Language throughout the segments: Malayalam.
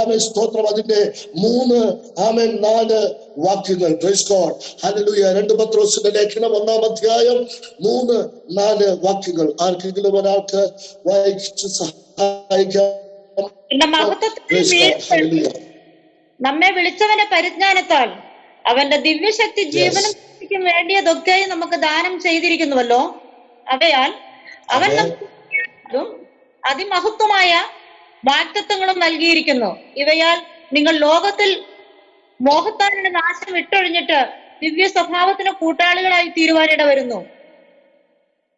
ആമേൻ സ്തോത്രം അതിന്റെ 3 ആമേൻ 4 വാക്യങ്ങൾ. Price God, hallelujah. 2 പത്രോസിന്റെ ലേഖനം 1-ാം അധ്യായം 3-4 വാക്യങ്ങൾ ആർക്കെങ്കിലും ഒരാൾക്ക് വായിച്ച് സഹായിക്കാം. നമ്മെ വിളിച്ചവന്റെ പരിജ്ഞാനത്താൽ അവന്റെ ദിവ്യശക്തി ജീവനും വേണ്ടിയതൊക്കെ നമുക്ക് ദാനം ചെയ്തിരിക്കുന്നുവല്ലോ. അവയാൽ അവൻ അതിമഹത്വമായ വാഗ്ദത്തങ്ങളും നൽകിയിരിക്കുന്നു. ഇവയാൽ നിങ്ങൾ ലോകത്തിൽ മോഹത്താലുള്ള നാശം വിട്ടൊഴിഞ്ഞിട്ട് ദിവ്യ സ്വഭാവത്തിന് കൂട്ടാളികളായി തീരുവാനിട വരുന്നു.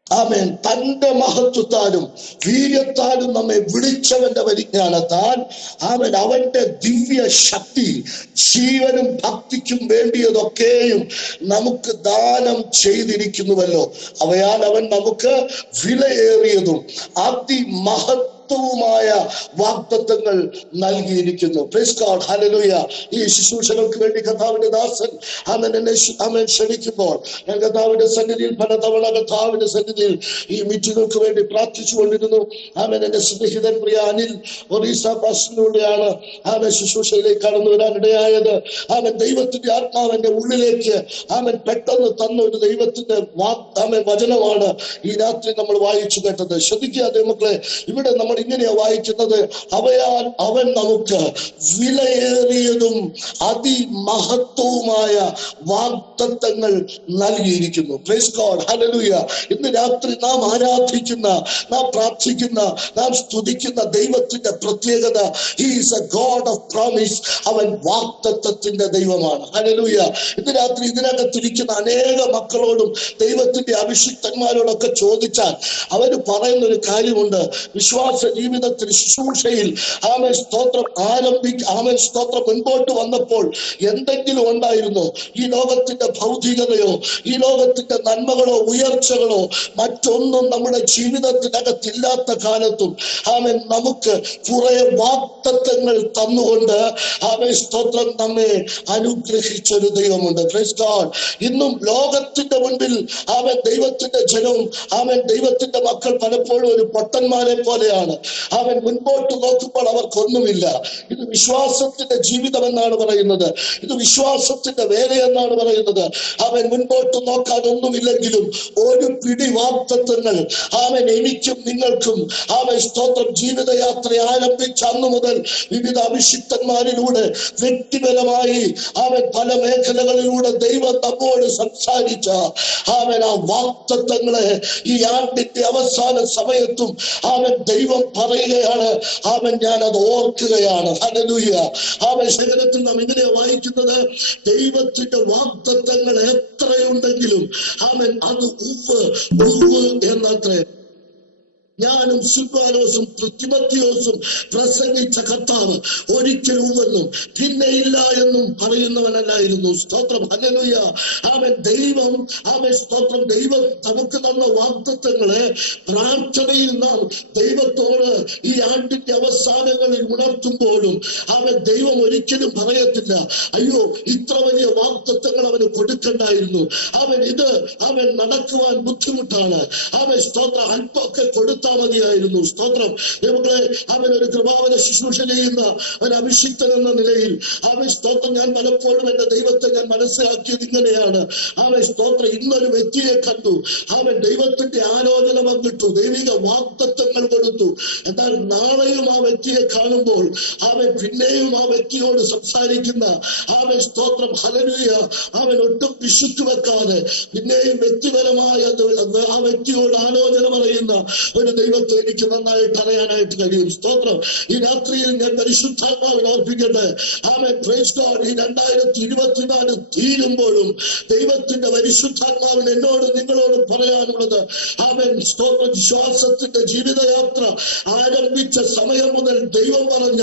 ആമേൻ. തന്റെ മഹത്വത്താലും വീര്യത്താലും നമ്മെ വിളിച്ചവന്റെ പരിജ്ഞാനത്താൽ ആമേൻ അവന്റെ ദിവ്യ ശക്തി ജീവനും ഭക്തിക്കും വേണ്ടിയതൊക്കെയും നമുക്ക് ദാനം ചെയ്തിരിക്കുന്നുവല്ലോ. അവയാൽ അവൻ നമുക്ക് വിലയേറിയതും അതിമഹത്വവുമായ വാഗ്ദത്തങ്ങൾ നൽകിയിരിക്കുന്നു. Price God, hallelujah. ഈ ശുശ്രൂഷകൾക്ക് വേണ്ടി കർത്താവിന്റെ ദാസൻ ആമേൻ ക്ഷണിക്കുമ്പോൾ ഞാൻ കർത്താവിന്റെ സന്നിധിയിൽ പലതവണ കർത്താവിന്റെ സന്നിധിയിൽ ഈ മീറ്റിങ്ങുകൾക്ക് വേണ്ടി പ്രാർത്ഥിച്ചുകൊണ്ടിരുന്നു. ആമേൻ. എന്റെ സ്നേഹിതൻ പ്രിയ അനിൽ ഒറീസ പാസ്റ്ററിലൂടെയാണ് ആമേൻ ശുശ്രൂഷയിലേക്ക് കടന്നു വരാനിടയായത്. ആമേൻ. ദൈവത്തിന്റെ ആത്മാവ് എന്റെ ഉള്ളിലേക്ക് ആമേൻ പെട്ടെന്ന് തന്ന ഒരു ദൈവത്തിന്റെ ആമേൻ വചനമാണ് ഈ രാത്രി നമ്മൾ വായിച്ചു കേട്ടത്. ശ്രദ്ധിക്കുക മക്കളെ, ഇവിടെ നമ്മൾ ഇങ്ങനെയാ വായിക്കുന്നത്, അവയാൽ അവൻ നമുക്ക് വിലയേറിയതും അതിമഹത്വവുമായ വാഗ്ദത്തങ്ങൾ നൽകിയിരിക്കുന്നു. Price God, hallelujah. ഇന്ന് രാത്രി നാം ആരാധിക്കുന്ന, നാം പ്രാർത്ഥിക്കുന്ന, നാം സ്തുതിക്കുന്ന ദൈവത്തിന്റെ പ്രത്യേകത, he is A God of promise. അവൻ വാഗ്ദത്തത്തിന്റെ ദൈവമാണ്. ഹല്ലേലൂയ. ഇന്ന് രാത്രി ഇതിനകത്തിരിക്കുന്ന അനേക മക്കളോടും ദൈവത്തിന്റെ അഭിഷിക്തന്മാരോടൊക്കെ ചോദിച്ചാൽ അവര് പറയുന്ന ഒരു കാര്യമുണ്ട്. വിശ്വാസ ജീവിതത്തിൽ ശുശ്രൂഷയിൽ ആമേൻ സ്തോത്രം ആമേൻ സ്തോത്രം മുൻപോട്ട് വന്നപ്പോൾ എന്തെങ്കിലും ഉണ്ടായിരുന്നോ? ഈ ലോകത്തിന്റെ ഭൗതികതയോ ഈ ലോകത്തിന്റെ നന്മകളോ ഉയർച്ചകളോ മറ്റൊന്നും നമ്മുടെ ജീവിതത്തിനകത്തില്ലാത്ത കാലത്തും ആമേൻ നമുക്ക് കുറെ വാഗ്ദത്തങ്ങൾ തന്നുകൊണ്ട് ആമേൻ സ്തോത്രം നമ്മെ അനുഗ്രഹിച്ചൊരു ദൈവമുണ്ട്. Praise God. ഇന്നും ലോകത്തിന്റെ മുൻപിൽ ആമേൻ ദൈവത്തിന്റെ ജനവും ആമേൻ ദൈവത്തിന്റെ മക്കൾ പലപ്പോഴും ഒരു പൊട്ടന്മാരെ പോലെയാണ്. അവൻ മുൻപോട്ട് നോക്കുമ്പോൾ അവർക്കൊന്നുമില്ല. ഇത് വിശ്വാസത്തിന്റെ ജീവിതം എന്നാണ് പറയുന്നത്, ഇത് വിശ്വാസത്തിന്റെ വേലയെന്നാണ് പറയുന്നത്. അവൻ മുൻപോട്ട് നോക്കാൻ ഒന്നുമില്ലെങ്കിലും ഒരു പിടി വാഗ്ദത്തങ്ങൾ അവൻ എനിക്കും നിങ്ങൾക്കും അവൻ സ്തോത്രം ജീവിതയാത്ര ആരംഭിച്ച അന്നു മുതൽ വിവിധ അഭിഷിക്തന്മാരിലൂടെ വ്യക്തിപരമായി അവൻ പല മേഖലകളിലൂടെ ദൈവം നമ്മോട് സംസാരിച്ച അവൻ ആ വാഗ്ദത്തങ്ങളെ ഈ ആണ്ടിന്റെ അവസാന സമയത്തും അവൻ ദൈവം പറയുകയാണ്, അവൻ ഞാൻ അത് ഓർക്കുകയാണ്. ഹല്ലേലൂയ. അവൻ ശേഖരത്തിൽ നാം ഇങ്ങനെയാ വായിക്കുന്നത്, ദൈവത്തിന്റെ വാഗ്ദത്തങ്ങൾ എത്രയുണ്ടെങ്കിലും അവൻ അത് ഉവ്വ് എന്നത്രേ. ഞാനും സിൽവാനോസും തിമോത്തിയോസും പ്രസംഗിച്ച കർത്താവ് ഒരിക്കലും ഉവെന്നും പിന്നെ ഇല്ല എന്നും പറയുന്നവനല്ലായിരുന്നു. സ്തോത്രം, ഹല്ലേലൂയ. അവൻ ദൈവം അവൻ സ്തോത്രം ദൈവം നമുക്ക് തന്ന വാഗ്ദത്തങ്ങളെ പ്രാർത്ഥനയിൽ നാം ദൈവത്തോട് ഈ ആണ്ടിന്റെ അവസാനങ്ങളിൽ ഉണർത്തുമ്പോഴും അവൻ ദൈവം ഒരിക്കലും പറയത്തില്ല, അയ്യോ ഇത്ര വലിയ വാഗ്ദത്തങ്ങൾ അവന് കൊടുക്കണ്ടായിരുന്നു, അവൻ നടക്കുവാൻ ബുദ്ധിമുട്ടാണ്, അവൻ സ്തോത്രം അല്പമൊക്കെ കൊടുത്ത മതിയായിരുന്നു. സ്തോത്രം. നമ്മളെ അവൻ ഒരു കൃപാവന ശുശ്രൂഷ ചെയ്യുന്ന ഒരു അഭിഷിക്തൻ എന്ന നിലയിൽ അവൻ സ്തോത്രം ഞാൻ പലപ്പോഴും എന്റെ ദൈവത്തെ ഞാൻ മനസ്സിലാക്കിയത് ഇങ്ങനെയാണ്. അവൻ സ്തോത്രം ഇന്നൊരു വ്യക്തിയെ കണ്ടു, അവൻ ദൈവത്തിന്റെ ആലോചന വന്നിട്ടു, ദൈവിക വാഗ്ദത്തങ്ങൾ കൊടുത്തു. എന്നാൽ നാളെയും ആ വ്യക്തിയെ കാണുമ്പോൾ അവൻ പിന്നെയും ആ വ്യക്തിയോട് സംസാരിക്കുന്ന അവൻ സ്തോത്രം ഹല്ലേലൂയ അവൻ ഒട്ടും പിശുക്ക് വെക്കാതെ പിന്നെയും വ്യക്തിപരമായ ആ വ്യക്തിയോട് ആലോചന പറയുന്ന ഒരു ദൈവത്തെ എനിക്ക് നന്നായിട്ട് അറിയാനായിട്ട് കഴിയും. സ്തോത്രം. ഈ രാത്രിയിൽ ഞാൻ പരിശുദ്ധാത്മാവിനെ ഓർപ്പിക്കട്ടെ. ആമേൻ. Praise God. ഈ 2024 തീരുമ്പോഴും ദൈവത്തിന്റെ പരിശുദ്ധാത്മാവിന് എന്നോട് നിങ്ങളോട് പറയാനുള്ളത്, ആമേൻ സ്തോത്രം വിശ്വാസത്തിന്റെ ജീവിതയാത്ര ആരംഭിച്ച സമയം മുതൽ ദൈവം പറഞ്ഞ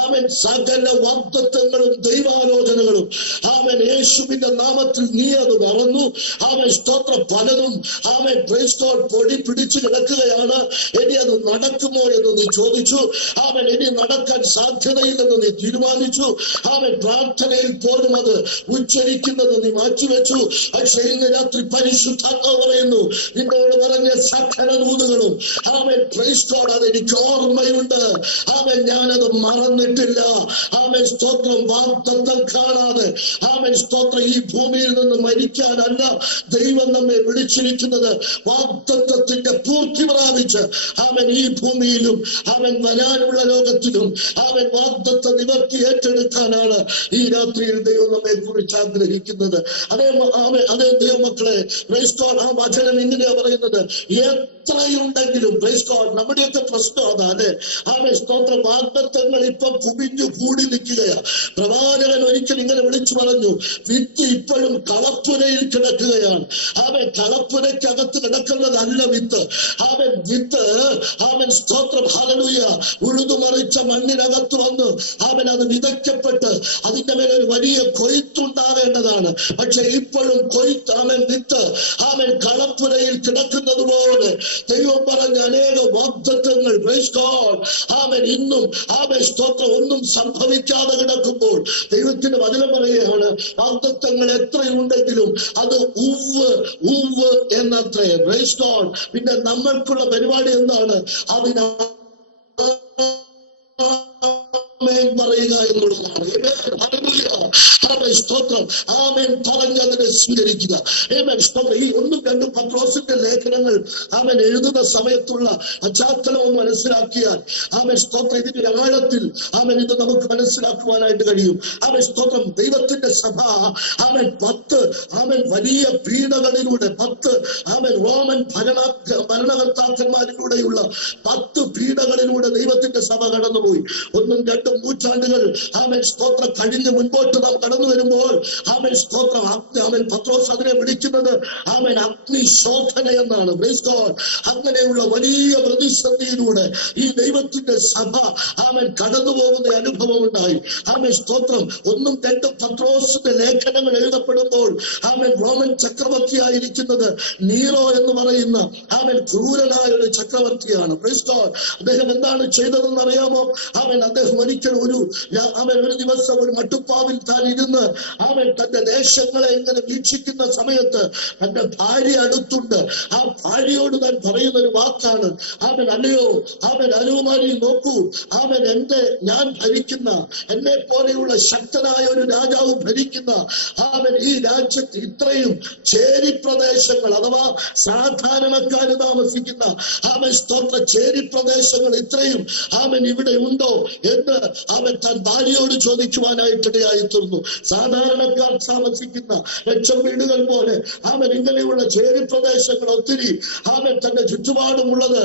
ആമേൻ സകല വാഗ്ദത്തങ്ങളും ദൈവാലോചനകളും ആമേൻ യേശുവിന്റെ നാമത്തിൽ നീ അത് മറന്നു. ആമേൻ സ്തോത്രം പലതും ആമേൻ പ്രൈസ് ഗോഡ് പൊടി പിടിച്ചു കിടക്കുകയാണ്. ഇനി അത് നടക്കുമോ എന്ന് നീ ചോദിച്ചു. അവൻ ഇനി നടക്കാൻ സാധ്യതയില്ലെന്ന് നീ തീരുമാനിച്ചു. അവൻ പ്രാർത്ഥനയിൽ പോലും അത് ഉച്ചരിക്കുന്നത് നീ മാറ്റിവെച്ചു. പക്ഷെ ഇന്ന് രാത്രി പരിശുദ്ധാത്മാവ് പറയുന്നു, നിന്നോട് പറഞ്ഞ സകല ദൂതുകളും അവൻ പ്രൈസ് ഗോഡ് അതെനിക്ക് ഓർമ്മയുണ്ട്. അവൻ ഞാനത് മറന്നിട്ടില്ല. അവൻ സ്തോത്രം വാഗ്ദത്തം കാണാതെ അവൻ സ്തോത്രം ഈ ഭൂമിയിൽ നിന്ന് മരിക്കാനല്ല ദൈവം നമ്മെ വിളിച്ചിരിക്കുന്നത്. വാഗ്ദത്തത്തിന്റെ പൂർത്തി പ്രാപിച്ച് അവൻ ഈ ഭൂമിയിലും അവൻ വരാനുള്ള ലോകത്തിലും അവൻ വാഗ്ദത്ത നിവർത്തി ഏറ്റെടുക്കാനാണ് ഈ രാത്രിയിൽ ദൈവം നമ്മെ കുറിച്ച് ആഗ്രഹിക്കുന്നത്. അതേ ദൈവമക്കളെ പ്രൈസ് ഗോഡ് ആ വചനം ഇങ്ങനെയാ പറയുന്നത്, എത്രയുണ്ടെങ്കിലും പ്രൈസ് ഗോഡ് നമ്മുടെയൊക്കെ പ്രശ്നം അതാ അല്ലെ. ആമേ സ്തോത്രം വാഗ്ദത്തങ്ങൾ ഇപ്പം കുമിഞ്ഞു കൂടി നിൽക്കുകയാ. പ്രവാചകൻ ഒരിക്കൽ ഇങ്ങനെ വിളിച്ചു പറഞ്ഞു, വിത്ത് ഇപ്പോഴും കളപ്പുരയിൽ കിടക്കുകയാണ്. അവൻ കളപ്പുരയ്ക്കകത്ത് കിടക്കുന്നതല്ല വിത്ത്. അവൻ വിത്ത് അവൻ സ്തോത്രം ഹല്ലേലൂയ ഉഴുതുമറിച്ച മണ്ണിനകത്ത് വന്ന് അവൻ അത് വിതയ്ക്കപ്പെട്ട് അതിന്റെ മേലെ ഒരു വലിയ കൊയ്ത്തുണ്ടാകേണ്ടതാണ്. പക്ഷെ ഇപ്പോഴും കൊയ്ത്ത് അവൻ വിത്ത് അവൻ കളപ്പുരയിൽ കിടക്കുന്നത് പോലെ ദൈവം പറഞ്ഞ അനേക വാഗ്ദത്തങ്ങൾ പ്രൈസ് ഗോഡ് അവൻ ഇന്നും അവൻ സ്തോത്രം ഒന്നും സംഭവിക്കാതെ കിടക്കുമ്പോൾ ദൈവത്തിന്റെ വചനം പറയുകയാണ്, വാഗ്ദത്തങ്ങൾ എത്രയുണ്ടെങ്കിലും അത് ഉവ്വ് എന്നത്രേ. Praise God. പിന്നെ നമ്മൾക്കുള്ള പരിപാടി എന്താണ്? അതിനാ പറയുക എന്നുള്ളതാണ്. സ്തോത്രം ആമേൻ പറഞ്ഞതിനെ സ്വീകരിക്കുക. ഈ 1-2 പത്രോസിന്റെ ലേഖനങ്ങൾ അവൻ എഴുതുന്ന സമയത്തുള്ള പശ്ചാത്തലവും മനസ്സിലാക്കിയാൽ അവൻ സ്തോത്രം ഇതിന്റെ ആഴത്തിൽ അവൻ ഇത് നമുക്ക് മനസ്സിലാക്കുവാനായിട്ട് കഴിയും. അവൻ സ്തോത്രം ദൈവത്തിന്റെ സഭ അവൻ 10 അവൻ വലിയ പീഡകളിലൂടെ 10 അവൻ റോമൻ ഭരണകർത്താക്കന്മാരിലൂടെയുള്ള 10 പീഡകളിലൂടെ ദൈവത്തിന്റെ സഭ കടന്നുപോയി. 1-2 നൂറ്റാണ്ടുകൾ അവൻ സ്തോത്രം കഴിഞ്ഞ് മുൻപോട്ട് നാം കടന്നു വരുമ്പോൾ അവൻ സ്തോത്രം അവൻ പത്രോസ് അതിനെ വിളിക്കുന്നത് അവൻ അഗ്നിശോധന എന്നാണ്. Praise God. അങ്ങനെയുള്ള വലിയ പ്രതിസന്ധിയിലൂടെ ഈ ദൈവത്തിന്റെ സഭ അവൻ കടന്നു പോകുന്ന അനുഭവം ഉണ്ടായി. അവൻ സ്തോത്രം 1-2 പത്രോസിന്റെ ലേഖനങ്ങൾ എഴുതപ്പെടുമ്പോൾ അവൻ റോമൻ ചക്രവർത്തിയായിരിക്കുന്നത് നീറോ എന്ന് പറയുന്ന അവൻ ക്രൂരനായ ഒരു ചക്രവർത്തിയാണ്. Praise God. അദ്ദേഹം എന്താണ് ചെയ്തതെന്ന് അറിയാമോ? അദ്ദേഹം ഒരിക്കൽ ഒരു ദിവസം ഒരു മട്ടുപ്പാവിൽ താൻ ഇരുന്ന് അവൻ തന്റെ ദേശങ്ങളെ ഇങ്ങനെ വീക്ഷിക്കുന്ന സമയത്ത് തന്റെ ഭാര്യ അടുത്തുണ്ട്. ആ ഭാര്യയോട് താൻ പറയുന്ന ഒരു വാക്കാണ്, അല്ലയോ അനുമാരി നോക്കൂ, ഞാൻ ഭരിക്കുന്ന എന്നെ പോലെയുള്ള ശക്തനായ ഒരു രാജാവ് ഭരിക്കുന്ന ഈ രാജ്യത്ത് ഇത്രയും ചേരി പ്രദേശങ്ങൾ അഥവാ സാധാരണക്കാർ താമസിക്കുന്ന സ്തോത്ര ചേരി പ്രദേശങ്ങൾ ഇത്രയും ഇവിടെ ഉണ്ടോ എന്ന് അവൻ താൻ ഭാര്യയോട് ചോദിക്കുവാനായിട്ടിടയായി തീർന്നു. സാധാരണക്കാർ താമസിക്കുന്ന ലക്ഷം വീടുകൾ പോലെ ഇങ്ങനെയുള്ള ചേരി പ്രദേശങ്ങൾ ഒത്തിരി തന്റെ ചുറ്റുപാടുമുള്ളത്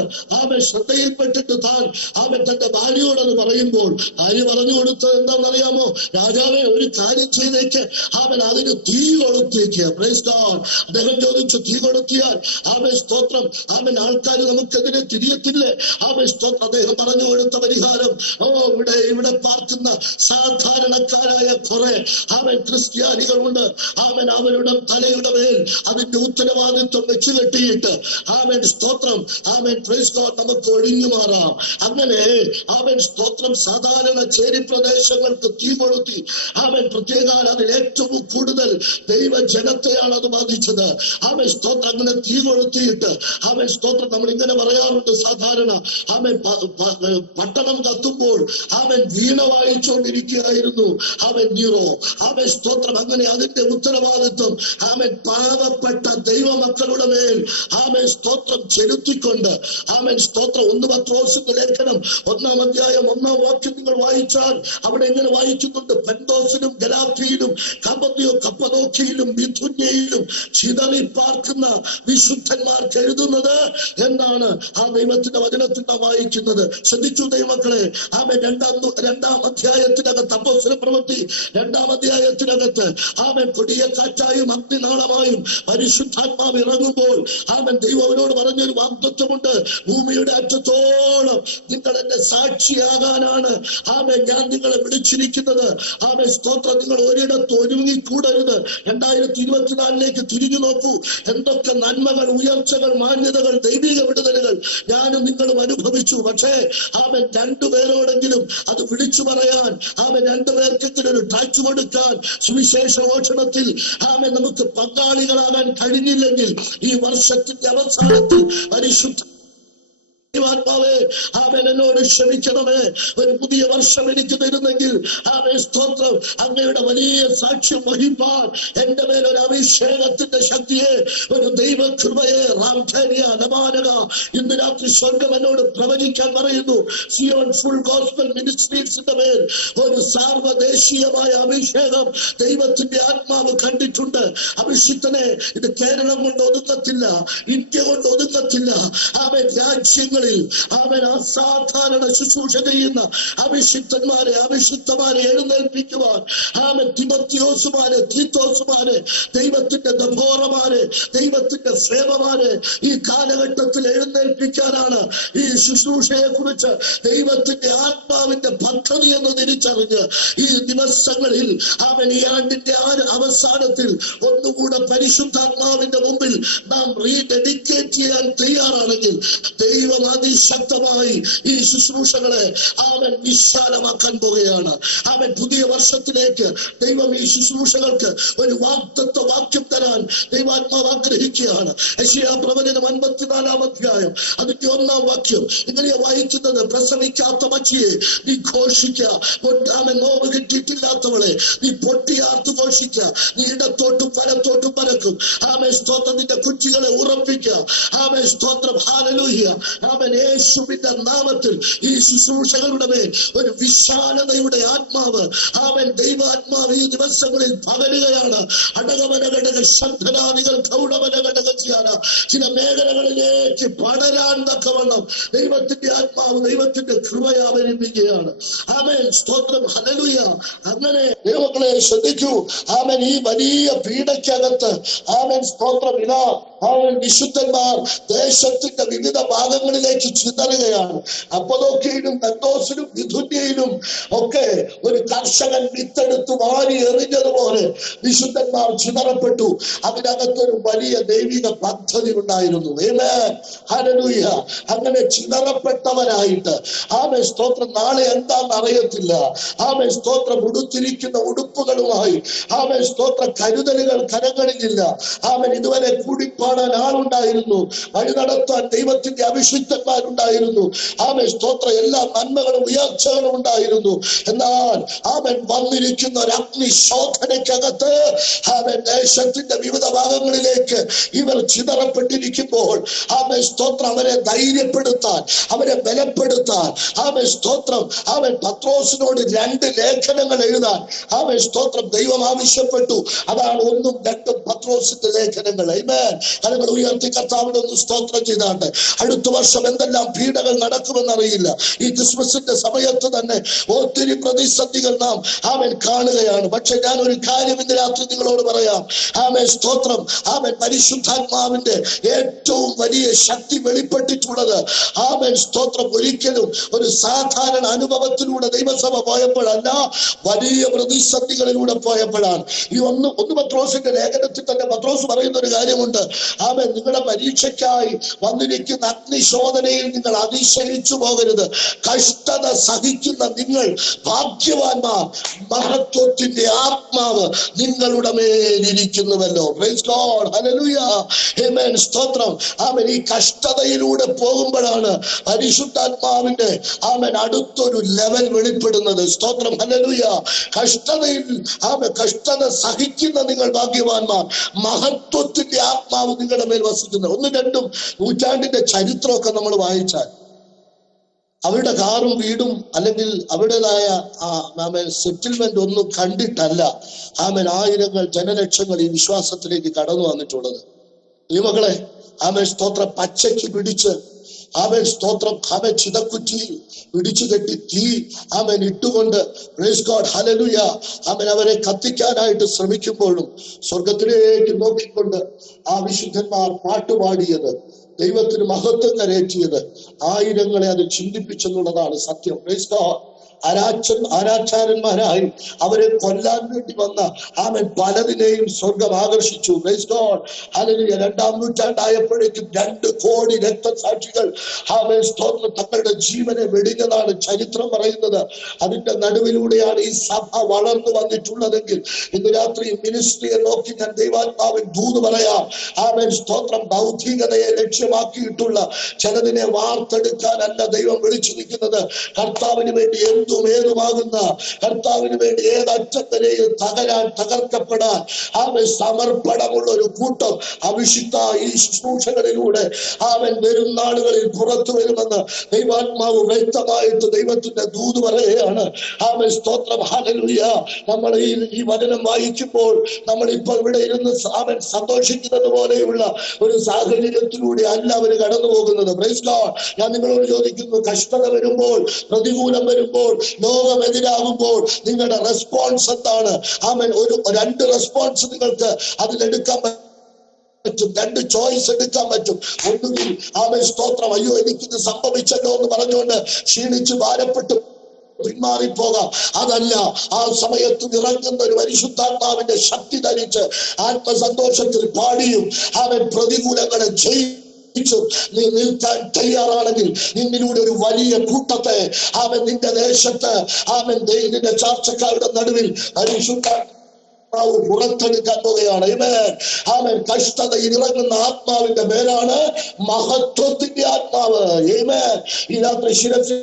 ശ്രദ്ധയിൽപ്പെട്ടിട്ട് താൻ തന്റെ ഭാര്യയോടത് പറയുമ്പോൾ ഭാര്യ പറഞ്ഞു കൊടുത്തത് എന്താണെന്നറിയാമോ? രാജാവെ, ഒരു കാര്യം ചെയ്തേക്ക്, അതിന് തീ കൊളുത്തേക്ക്. Praise God. അദ്ദേഹം ചോദിച്ചു, തീ കൊളുത്തിയാൽ സ്തോത്രം ആൾക്കാർ നമുക്കെതിരെ തിരിയത്തില്ലേ? സ്തോത്രം. അദ്ദേഹം പറഞ്ഞു കൊടുത്ത പരിഹാരം, ഇവിടെ പാർക്കുന്ന സാധാരണക്കാരായ കുറെ ക്രിസ്ത്യാനികളുണ്ട്. അവരുടെ തലയുടെ മേൽ അതിന്റെ ഉത്തരവാദിത്വം വെച്ചു കെട്ടിയിട്ട് സ്തോത്രം പ്രൈസ് ഗോഡ് നമുക്ക് ഒഴിഞ്ഞു മാറാം. അങ്ങനെ സ്തോത്രം സാധാരണ ചേരി പ്രദേശങ്ങൾക്ക് തീ കൊളുത്തി പ്രത്യേക അതിൽ ഏറ്റവും കൂടുതൽ ദൈവജനത്തെയാണ് അത് ബാധിച്ചത്. സ്തോത്രം അങ്ങനെ തീ കൊളുത്തിയിട്ട് സ്തോത്രം നമ്മൾ ഇങ്ങനെ പറയാറുണ്ട് സാധാരണ പട്ടണം കത്തുമ്പോൾ വീണ വായിച്ചുകൊണ്ടിരിക്കുകയായിരുന്നു നീറോ. സ്തോത്രം. അങ്ങനെ അതിന്റെ ഉത്തരവാദിത്വം പാവപ്പെട്ട ദൈവമക്കളുടെ മേൽ സ്തോത്രം ചെലുത്തിക്കൊണ്ട് സ്തോത്രം 1 പത്രോസിന്റെ ലേഖനം 1-ാം അധ്യായം 1-ാം വാക്യം നിങ്ങൾ വായിച്ചാൽ അവിടെ എങ്ങനെ വായിക്കുന്നുണ്ട്? പെന്തോസിലും ഗലാത്യയിലും കപ്പദോക്യയിലും ബിഥുന്യയിലും ചിതറി പാർക്കുന്ന വിശുദ്ധന്മാർക്ക് എഴുതുന്നത് എന്നാണ് ആ ദൈവത്തിന്റെ വചനത്തിൽ നാം വായിക്കുന്നത്. ശ്രദ്ധിച്ചു ദൈവമക്കളെ. 2-ാം അധ്യായത്തിനകത്ത് അപ്പോസ്തല പ്രവൃത്തി 2-ാം അധ്യായത്തിനകത്ത് ആമൻ കൊടിയ കാറ്റായും അഗ്നിനാളമായും പരിശുദ്ധാത്മാവ് ഇറങ്ങുമ്പോൾ ആമൻ ദൈവം അവനോട് പറഞ്ഞൊരു വാഗ്ദത്തമുണ്ട്. ഭൂമിയുടെ അറ്റത്തോളം നിങ്ങൾ എന്റെ സാക്ഷിയാകാനാണ് ആമൻ ഞാൻ നിങ്ങളെ വിളിച്ചിരിക്കുന്നത്. ആമൻ സ്തോത്രം. നിങ്ങൾ ഒരിടത്ത് ഒരുങ്ങിക്കൂടരുത്. 2024 തിരിഞ്ഞു നോക്കൂ. എന്തൊക്കെ നന്മകൾ, ഉയർച്ചകൾ, മാന്യതകൾ, ദൈവിക വിടുതലുകൾ ഞാനും നിങ്ങളും അനുഭവിച്ചു. പക്ഷേ ആമൻ രണ്ടുപേരോടെങ്കിലും അത് വിളിച്ചു പറയാൻ, ആമൻ രണ്ടുപേർക്കെങ്കിലും ഒരു ടച്ച് കൊടുക്കാൻ സുവിശേഷ ഘോഷണത്തിൽ ആമൻ നമുക്ക് പങ്കാളികളാകാൻ കഴിഞ്ഞില്ലെങ്കിൽ ഈ വർഷത്തിന്റെ അവസാനത്തിൽ പരിശുദ്ധ ആത്മാവേ ആമേൻ എന്നോട് ക്ഷമിക്കണമേ. ഒരു പുതിയ വർഷം എനിക്ക് തരുന്നെങ്കിൽ ആമേൻ സ്തോത്രം അങ്ങയുടെ വലിയ സാക്ഷ്യം വഹിപ്പാൻ എന്റെ മേലൊരു അഭിഷേകത്തിന്റെ ശക്തിയെ, ഒരു ദൈവകൃപയെ റാംധേനിയ ഇന്ന് രാത്രി സ്വർഗം എന്നോട് പ്രവചിക്കാൻ പറയുന്നു. സിയോൺ ഫുൾ ഗോസ്പൽ മിനിസ്ട്രീസിന്റെ മേൽ ഒരു സാർവദേശീയമായ അഭിഷേകം ദൈവത്തിന്റെ ആത്മാവ് കണ്ടിട്ടുണ്ട്. അഭിഷിക്തനെ ഇത് കേരളം കൊണ്ട് ഒതുക്കത്തില്ല, ഇന്ത്യ കൊണ്ട് ഒതുക്കത്തില്ല. ആമേൻ രാജ്യങ്ങൾ അവൻ അസാധാരണ ശുശ്രൂഷ ചെയ്യുന്ന അഭിഷിക്തന്മാരെ, അഭിഷിക്തമാരെ എഴുന്നേൽപ്പിക്കുവാൻ ആമൻ തിമോത്തിയോസുമാരെ, തീത്തോസുമാരെ, ദൈവത്തിന്റെ ദബോറമാരെ, ദൈവത്തിന്റെ സേവമാരെ ഈ കാലഘട്ടത്തിൽ എഴുന്നേൽപ്പിക്കാനാണ് ഈ ശുശ്രൂഷയെ കുറിച്ച് ദൈവത്തിന്റെ ആത്മാവിന്റെ പദ്ധതി എന്ന് തിരിച്ചറിഞ്ഞ് ഈ ദിവസങ്ങളിൽ അവൻ ഈ ആണ്ടിന്റെ അവസാനത്തിൽ ഒന്നുകൂടെ പരിശുദ്ധാത്മാവിന്റെ മുമ്പിൽ നാം റീഡെഡിക്കേറ്റ് ചെയ്യാൻ തയ്യാറാണെങ്കിൽ ദൈവം അതിശക്തമായി ഈ ശുശ്രൂഷകളെ അവൻ വിശാലമാക്കാൻ പോകുകയാണ്. അവൻ പുതിയ വർഷത്തിലേക്ക് ദൈവം ഈ ശുശ്രൂഷകൾക്ക് ഒരു വാഗ്ദത്ത വാക്യം തരാൻ ദൈവാത്മാവ് ആഗ്രഹിക്കുകയാണ്. യെശയ്യാ പ്രവചനം 54 അധ്യായം അതിന്റെ 1-ാം വാക്യം ഇങ്ങനെയാ വായിക്കുന്നത്. പ്രസവിക്കാത്ത മച്ചിയെ നീ ഘോഷിക്കുക, നോവ് കിട്ടിയിട്ടില്ലാത്തവളെ നീ പൊട്ടിയാർത്ത് ഘോഷിക്കുക, നീ ഇടത്തോട്ടും വലത്തോട്ടും പരക്കും. ആമേൻ സ്തോത്രം. നിന്റെ കുറ്റികളെ ഉറപ്പിക്കുക. ആമേൻ സ്തോത്രം. ഹല്ലേലൂയ. ആമേൻ യേശുവിന്റെ നാമത്തിൽ ഈ ശുശ്രൂഷകളുടെ മേൽ ഒരു വിശാലതയുടെ ആത്മാവ് അവൻ ദൈവാത്മാവ് ഈ ദിവസങ്ങളിൽ പകരുകയാണ്. അടകവനഘടക ശബ്ദനാദികൾ ഗൗഡവനഘടക ചെയ്യാന ചില മേഖലകളിലേക്ക് പടരാൻ തക്കവണ്ണം ദൈവത്തിന്റെ ആത്മാവ്, ദൈവത്തിന്റെ കൃപ അവലംബിക്കുകയാണ്. ആമേൻ സ്തോത്രം. ഹല്ലേലൂയ. അങ്ങനെ ദൈവങ്ങളെ ശ്രദ്ധിക്കൂ. ആമേൻ ഈ വലിയ പീഡയ്ക്കകത്ത് ആമേൻ സ്തോത്രം ഇതാ അവൻ വിശുദ്ധന്മാർ ദേശത്തിന്റെ വിവിധ ഭാഗങ്ങളിലേക്ക് ചിതറുകയാണ്. അപ്പൊലോക്കിയിലും ബന്ധോസിലും വിധുന്യയിലും ഒക്കെ ഒരു കർഷകൻ വിത്തെടുത്ത് വാരി എറിഞ്ഞതുപോലെ വിശുദ്ധന്മാർ ചിതറപ്പെട്ടു. അതിനകത്തൊരു വലിയ ദൈവിക പദ്ധതി ഉണ്ടായിരുന്നു. Amen hallelujah. അങ്ങനെ ചിതറപ്പെട്ടവരായിട്ട് ആമേൻ സ്തോത്രം നാളെ എന്താണെന്ന് അറിയത്തില്ല. ആമേൻ സ്തോത്രം ഉടുത്തിരിക്കുന്ന ഉടുപ്പുകളുമായി ആമേൻ സ്തോത്ര കരുതലുകൾ കരങ്ങളിലില്ല. ആമേൻ ഇതുവരെ കൂടിപ്പാടാൻ ആളുണ്ടായിരുന്നു, വഴി നടത്താൻ ദൈവത്തിന്റെ അഭിഷിക്തന്മാരുണ്ടായിരുന്നു. ആമേൻ സ്തോത്ര എല്ലാ നന്മകളും ഉയർച്ചകളും ഉണ്ടായിരുന്നു. എന്നാൽ ആമേൻ വന്നിരിക്കുന്ന ഒരു അഗ്നിശോധനയ്ക്കകത്ത് ആമേൻ ദേശത്തിന്റെ വിവിധ ഭാഗങ്ങളിലേക്ക് ഇവർ ചിതറപ്പെട്ടിരിക്കുമ്പോൾ ആമേൻ സ്തോത്രം അവരെ ധൈര്യപ്പെടുത്താൻ, അവരെ ബലപ്പെടുത്താൻ ആമേൻ സ്തോത്രം അവൻ പത്രോസിനോട് 2 ലേഖനങ്ങൾ എഴുതാൻ ആമേൻ സ്തോത്രം ദൈവം ആവശ്യപ്പെട്ടു. അതാണ് 1ഉം 2ഉം പത്രോസിന്റെ ലേഖനങ്ങൾ. ആമേൻ. അതുങ്ങൾ ഉയർത്തി കർത്താവിനെ ഒന്ന് സ്തോത്രം ചെയ്താണ്ട് അടുത്ത വർഷം എന്തെല്ലാം പീഡകൾ നടക്കുമെന്നറിയില്ല. ഈ ക്രിസ്മസിന്റെ സമയത്ത് തന്നെ ഒത്തിരി പ്രതിസന്ധികൾ നാം ആമേൻ കാണുകയാണ്. പക്ഷെ ഞാൻ ഒരു കാര്യം ഇന്ന് രാത്രി നിങ്ങളോട് പറയാം. ആമേൻ സ്തോത്രം. ആമേൻ പരിശുദ്ധാത്മാവിന്റെ ഏറ്റവും വലിയ ശക്തി വെളിപ്പെട്ടിട്ടുള്ളത് ആമേൻ സ്തോത്രം ഒരിക്കലും ഒരു സാധാരണ അനുഭവത്തിലൂടെ ദൈവസഭ പോയപ്പോഴല്ല, വലിയ പ്രതിസന്ധികളിലൂടെ പോയപ്പോഴാണ്. ഈ ഒന്ന് പത്രോസിന്റെ ലേഖനത്തിൽ തന്നെ പത്രോസ് പറയുന്ന ഒരു കാര്യമുണ്ട്. ആമേൻ നിങ്ങളുടെ പരീക്ഷയ്ക്കായി വന്നിരിക്കുന്ന അഗ്നിശോധനയിൽ നിങ്ങൾ അതിശയിച്ചു പോകരുത്. കഷ്ടത സഹിക്കുന്ന നിങ്ങൾ ഭാഗ്യവാന്മാർ, മഹത്വത്തിന്റെ ആത്മാവ് നിങ്ങളുടെ മേലിരിക്കുന്നുവല്ലോ. Praise God. ഹല്ലേലൂയ. ആമേൻ സ്തോത്രം. ആമേൻ ഈ കഷ്ടതയിലൂടെ പോകുമ്പോഴാണ് പരിശുദ്ധാത്മാവിന്റെ ആമേൻ അടുത്തൊരു ലെവൽ വെളിപ്പെടുന്നത്. സ്തോത്രം. ഹല്ലേലൂയ. കഷ്ടത സഹിക്കുന്ന നിങ്ങൾ ഭാഗ്യവാന്മാർ, മഹത്വത്തിന്റെ ആത്മാവ് നിങ്ങളുടെ മേൽ വസിക്കുന്നത്. 1-2 നൂറ്റാണ്ടിന്റെ ചരിത്രമൊക്കെ നമ്മൾ വായിച്ചാൽ അവരുടെ കാറും വീടും അല്ലെങ്കിൽ അവരുടേതായ സെറ്റിൽമെന്റ് ഒന്നും കണ്ടിട്ടല്ല ആമേൻ ആയിരങ്ങൾ ജനലക്ഷങ്ങൾ ഈ വിശ്വാസത്തിലേക്ക് കടന്നു വന്നിട്ടുള്ളത്. ഈ മക്കളെ ആമേൻ സ്തോത്രം പച്ചയ്ക്ക് പിടിച്ച് അവൻ സ്തോത്രം അവൻ ചിതക്കുറ്റി പിടിച്ചു കെട്ടി തീ അവൻ ഇട്ടുകൊണ്ട് പ്രൈസ് ഗോഡ് ഹല്ലേലൂയ അവൻ അവരെ കത്തിക്കാനായിട്ട് ശ്രമിക്കുമ്പോഴും സ്വർഗത്തിലേക്ക് നോക്കിക്കൊണ്ട് ആ വിശുദ്ധന്മാർ പാട്ടുപാടിയത്, ദൈവത്തിന് മഹത്വം കരേറ്റിയത്, ആയിരങ്ങളെ അത് ചിന്തിപ്പിച്ചെന്നുള്ളതാണ് സത്യം. Praise God. ആരാച്ചാരന്മാരായി അവരെ കൊല്ലാൻ വേണ്ടി വന്ന ആമൻ പലതിനെയും സ്വർഗം ആകർഷിച്ചു. Price God hallelujah. 2-ാം നൂറ്റാണ്ടായപ്പോഴേക്കും 2 കോടി രക്തസാക്ഷികൾ ആമൻ സ്തോത്രം തങ്ങളുടെ ജീവനെ വെടിഞ്ഞതാണ് ചരിത്രം പറയുന്നത്. അതിന്റെ നടുവിലൂടെയാണ് ഈ സഭ വളർന്നു വന്നിട്ടുള്ളതെങ്കിൽ ഇന്ന് രാത്രി മിനിസ്ട്രിയെ നോക്കി ഞാൻ ദൈവാത്മാവിൻ ദൂത് പറയാം. ആമൻ സ്തോത്രം ഭൗതികതയെ ലക്ഷ്യമാക്കിയിട്ടുള്ള ചിലതിനെ വാർത്തെടുക്കാനല്ല ദൈവം വിളിച്ചിരിക്കുന്നത്. കർത്താവിന് വേണ്ടി ഏതുമാകുന്ന, കർത്താവിന് വേണ്ടി ഏതറ്റത്തിനെയും തകർക്കപ്പെടാൻ അവൻ സമർപ്പണമുള്ള ഒരു കൂട്ടം അഭിഷിക്ത ഈ ശുശ്രൂഷകളിലൂടെ അവൻ വരും നാളുകളിൽ പുറത്തു വരുമെന്ന് ദൈവാത്മാവ് വ്യക്തമായിട്ട് ദൈവത്തിന്റെ ദൂത് പറയുകയാണ്. അവൻ സ്തോത്രം ഹല്ലേലൂയ. നമ്മൾ ഈ വചനം വായിക്കുമ്പോൾ നമ്മൾ ഇപ്പോൾ ഇവിടെ ഇരുന്ന് അവൻ സന്തോഷിക്കുന്നത് പോലെയുള്ള ഒരു സാഹചര്യത്തിലൂടെ അല്ല അവര് കടന്നു പോകുന്നത്. Praise God. ഞാൻ നിങ്ങളോട് ചോദിക്കുന്നു, കഷ്ടത വരുമ്പോൾ, പ്രതികൂലം വരുമ്പോൾ, ലോകം എതിരാകുമ്പോൾ നിങ്ങളുടെ റെസ്പോൺസ് എന്താണ്? ആമേൻ. ഒരു 2 റെസ്പോൺസ് നിങ്ങൾക്ക് അതിലെടുക്കാൻ പറ്റും. 2 ചോയ്സ് എടുക്കാൻ പറ്റും. ഒന്നുകിൽ ആമേൻ സ്തോത്രം അയ്യോ എനിക്കിത് സംഭവിച്ചല്ലോ എന്ന് പറഞ്ഞുകൊണ്ട് ക്ഷീണിച്ച് ഭാരപ്പെട്ട് പിന്മാറിപ്പോകാം. അതല്ല, ആ സമയത്ത് ഇറങ്ങുന്ന ഒരു പരിശുദ്ധാത്മാവിന്റെ ശക്തി ധരിച്ച് ആത്മസന്തോഷത്തിൽ പാടിയും അവൻ പ്രതികൂലങ്ങളെ നീ നിൽക്കാൻ തയ്യാറാണെങ്കിൽ നിന്നിലൂടെ ഒരു വലിയ കൂട്ടത്തെ അവൻ നിന്റെ ദേശത്ത് അവൻ നിന്റെ ചാർച്ചക്കാരുടെ നടുവിൽ പുറത്തെടുക്കാൻ പോവുകയാണ്. ആമേൻ. കഷ്ടതയിൽ ഇറങ്ങുന്ന ആത്മാവിന്റെ പേരാണ് മഹത്വത്തിന്റെ ആത്മാവ്. ആമേൻ. ഈ രാത്രി ശിരസിൽ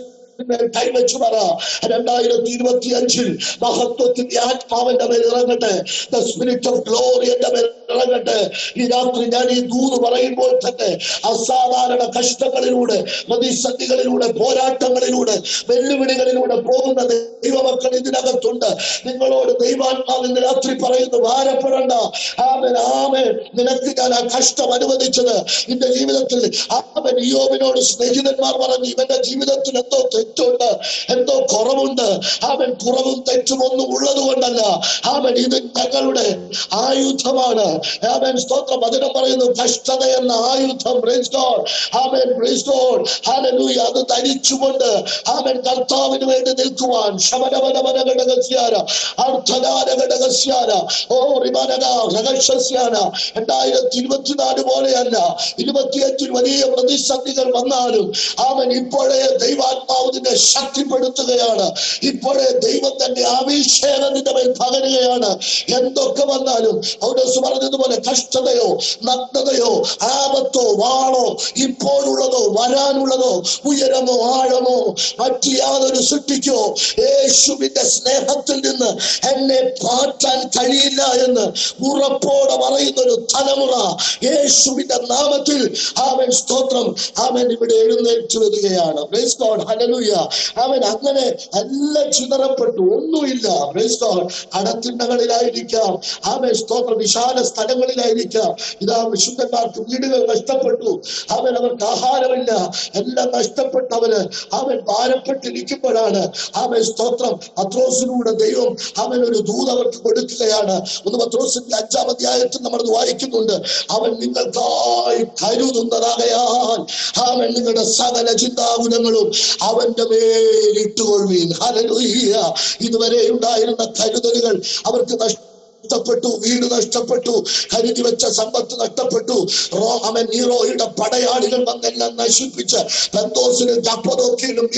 കൈവച്ചു പറ, 2025 മഹത്വത്തിന്റെ ആത്മാവിന്റെ മേൽ ഇറങ്ങട്ടെ. ദ സ്പിരിറ്റ് ഓഫ് ഗ്ലോറി എന്റെ മേൽ ഇറങ്ങട്ടെ. ഈ രാത്രി ഞാൻ ഈ ദൂത് പറയുമ്പോൾ തന്നെ അസാധാരണ കഷ്ടങ്ങളിലൂടെ, പ്രതിസന്ധികളിലൂടെ, പോരാട്ടങ്ങളിലൂടെ, വെല്ലുവിളികളിലൂടെ പോകുന്ന ദൈവമക്കൾ ഇതിനകത്തുണ്ട്. നിങ്ങളോട് ദൈവാത്മാവ് ഇന്ന് രാത്രി പറയുന്നു, ഭാരപ്പെടണ്ട. ആമേൻ, ആമേൻ. നിനക്ക് ഞാൻ ആ കഷ്ടം അനുവദിച്ചത് നിന്റെ ജീവിതത്തിൽ. ആമേൻ. ഇയ്യോബിനോട് സ്നേഹിതന്മാർ പറഞ്ഞു, ഇവന്റെ ജീവിതത്തിൽ എന്തോ തെറ്റുണ്ട്, എന്തോ കുറവുണ്ട്. അവൻ കുറവും തെറ്റും ഒന്നും ഉള്ളത് കൊണ്ടല്ല, അവൻ ഇത് ഞങ്ങളുടെ ആയുധമാണ്. അവൻ സ്തോത്രം വചനം പറയുന്നു, കഷ്ടത എന്ന ആയുധം. Praise God. ആമേൻ. Praise God. ഹല്ലേലൂയ. അത് ധരിച്ചുകൊണ്ട് അവൻ കർത്താവിന് വേണ്ടി നിൽക്കുവാൻ ശമനവനഘടകസ്യാന അർത്ഥകാരഘടകസ്യാന ഓ റിമാനക രഹസ്യസ്യാന 2024 പോലെയല്ല, 25 വലിയ പ്രതിസന്ധികൾ വന്നാലും അവൻ ഇപ്പോഴേ ദൈവാത്മാവ് നിന്നെ ശക്തിപ്പെടുത്തുകയാണ്. ഇപ്പോഴേ ദൈവം തന്റെ അഭിഷേകം നിന്റെ മേൽ പകരുകയാണ്. എന്തൊക്കെ വന്നാലും പൗലോസ് പറഞ്ഞതുപോലെ കഷ്ടതയോ നഗ്നതയോ ആപത്തോ വാളോ ഇപ്പോഴുള്ളതോ വരാനുള്ളതോ ഉയരമോ ആഴമോ മറ്റ് യാതൊരു സൃഷ്ടിക്കോ യേശുവിന്റെ സ്നേഹത്തിൽ നിന്ന് എന്നെ മാറ്റാൻ കഴിയില്ല എന്ന് ഉറപ്പോടെ പറയുന്ന ഒരു തലമുറ യേശുവിന്റെ നാമത്തിൽ അവൻ സ്തോത്രം അവൻ ഇവിടെ എഴുന്നേറ്റ് വരികയാണ്. Price God. ഹല്ലേലൂയ. അവൻ അങ്ങനെ എല്ലാം ചിതറപ്പെട്ടു, ഒന്നുമില്ല. Praise God. കടത്തിണ്ണകളിലായിരിക്കാം, അവൻ സ്തോത്രം വിശാല സ്ഥലങ്ങളിലായിരിക്കാം. ഇതാ വിശുദ്ധന്മാർക്ക് വീടുകൾ നഷ്ടപ്പെട്ടു, അവർക്ക് ആഹാരമില്ല, എല്ലാം നഷ്ടപ്പെട്ടവര് അവൻ ഭാരപ്പെട്ടിരിക്കുമ്പോഴാണ് അവൻ സ്തോത്രം പത്രോസിലൂടെ ദൈവം അവൻ ഒരു ദൂത് അവർക്ക് കൊടുക്കുകയാണ്. 1 പത്രോസിന്റെ 5-ാം അധ്യായത്തിൽ നമ്മൾ വായിക്കുന്നുണ്ട്, അവൻ നിങ്ങൾക്കായി കരുതുന്നതാകയാൽ അവൻ നിങ്ങളുടെ സകല ചിന്താകുലങ്ങളും അവന്റെ മേലിട്ടുകൊള്ളുവീൻ. ഹല്ലേലൂയ. ഇതുവരെ ഉണ്ടായിരുന്ന കരുതലുകൾ അവർക്ക് നഷ്ടപ്പെട്ടു, വീട് നഷ്ടപ്പെട്ടു, കരുതി വെച്ച സമ്പത്ത് നഷ്ടപ്പെട്ടു. അവൻ നീറോയുടെ പടയാളികൾ വന്നെല്ലാം നശിപ്പിച്ച് പെന്തോസിലും കപ്പദോക്കിയിലും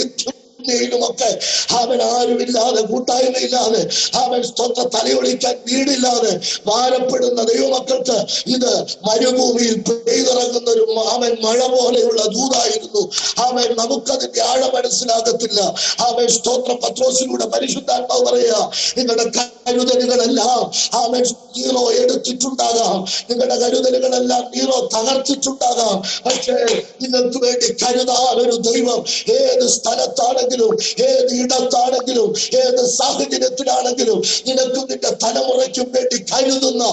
ുമൊക്കെ അവൻ ആരുമില്ലാതെ, കൂട്ടായ്മയില്ലാതെ, അവൻ സ്വന്തം തലയൊളിക്കാൻ വീടില്ലാതെ ഭാരപ്പെടുന്ന ദൈവമക്കൾക്ക് ഇത് മരുഭൂമിയിൽ പെയ്തിറങ്ങുന്ന ഒരു അവൻ മഴ പോലെയുള്ള ദൂതായിരുന്നു. അവൻ നമുക്കതിന്റെ ആഴം മനസ്സിലാകത്തില്ല. അവൻ സ്തോത്രം പത്രോസിലൂടെ പരിശുദ്ധാത്മാവ് പറയുക, നിങ്ങളുടെ കരുതലുകളെല്ലാം അവൻ നീറോ എടുത്തിട്ടുണ്ടാകാം, നിങ്ങളുടെ കരുതലുകളെല്ലാം നീറോ തകർത്തിട്ടുണ്ടാകാം. പക്ഷേ നിങ്ങൾക്ക് വേണ്ടി കരുതാൻ ഒരു ദൈവം ഏത് സ്ഥലത്താണെങ്കിലും സമയത്താണെങ്കിലും ഏത് ഇടത്താണെങ്കിലും ഏത് സാഹചര്യത്തിലാണെങ്കിലും നിനക്കും നിന്റെ തലമുറയ്ക്കും വേണ്ടി കരുതുന്ന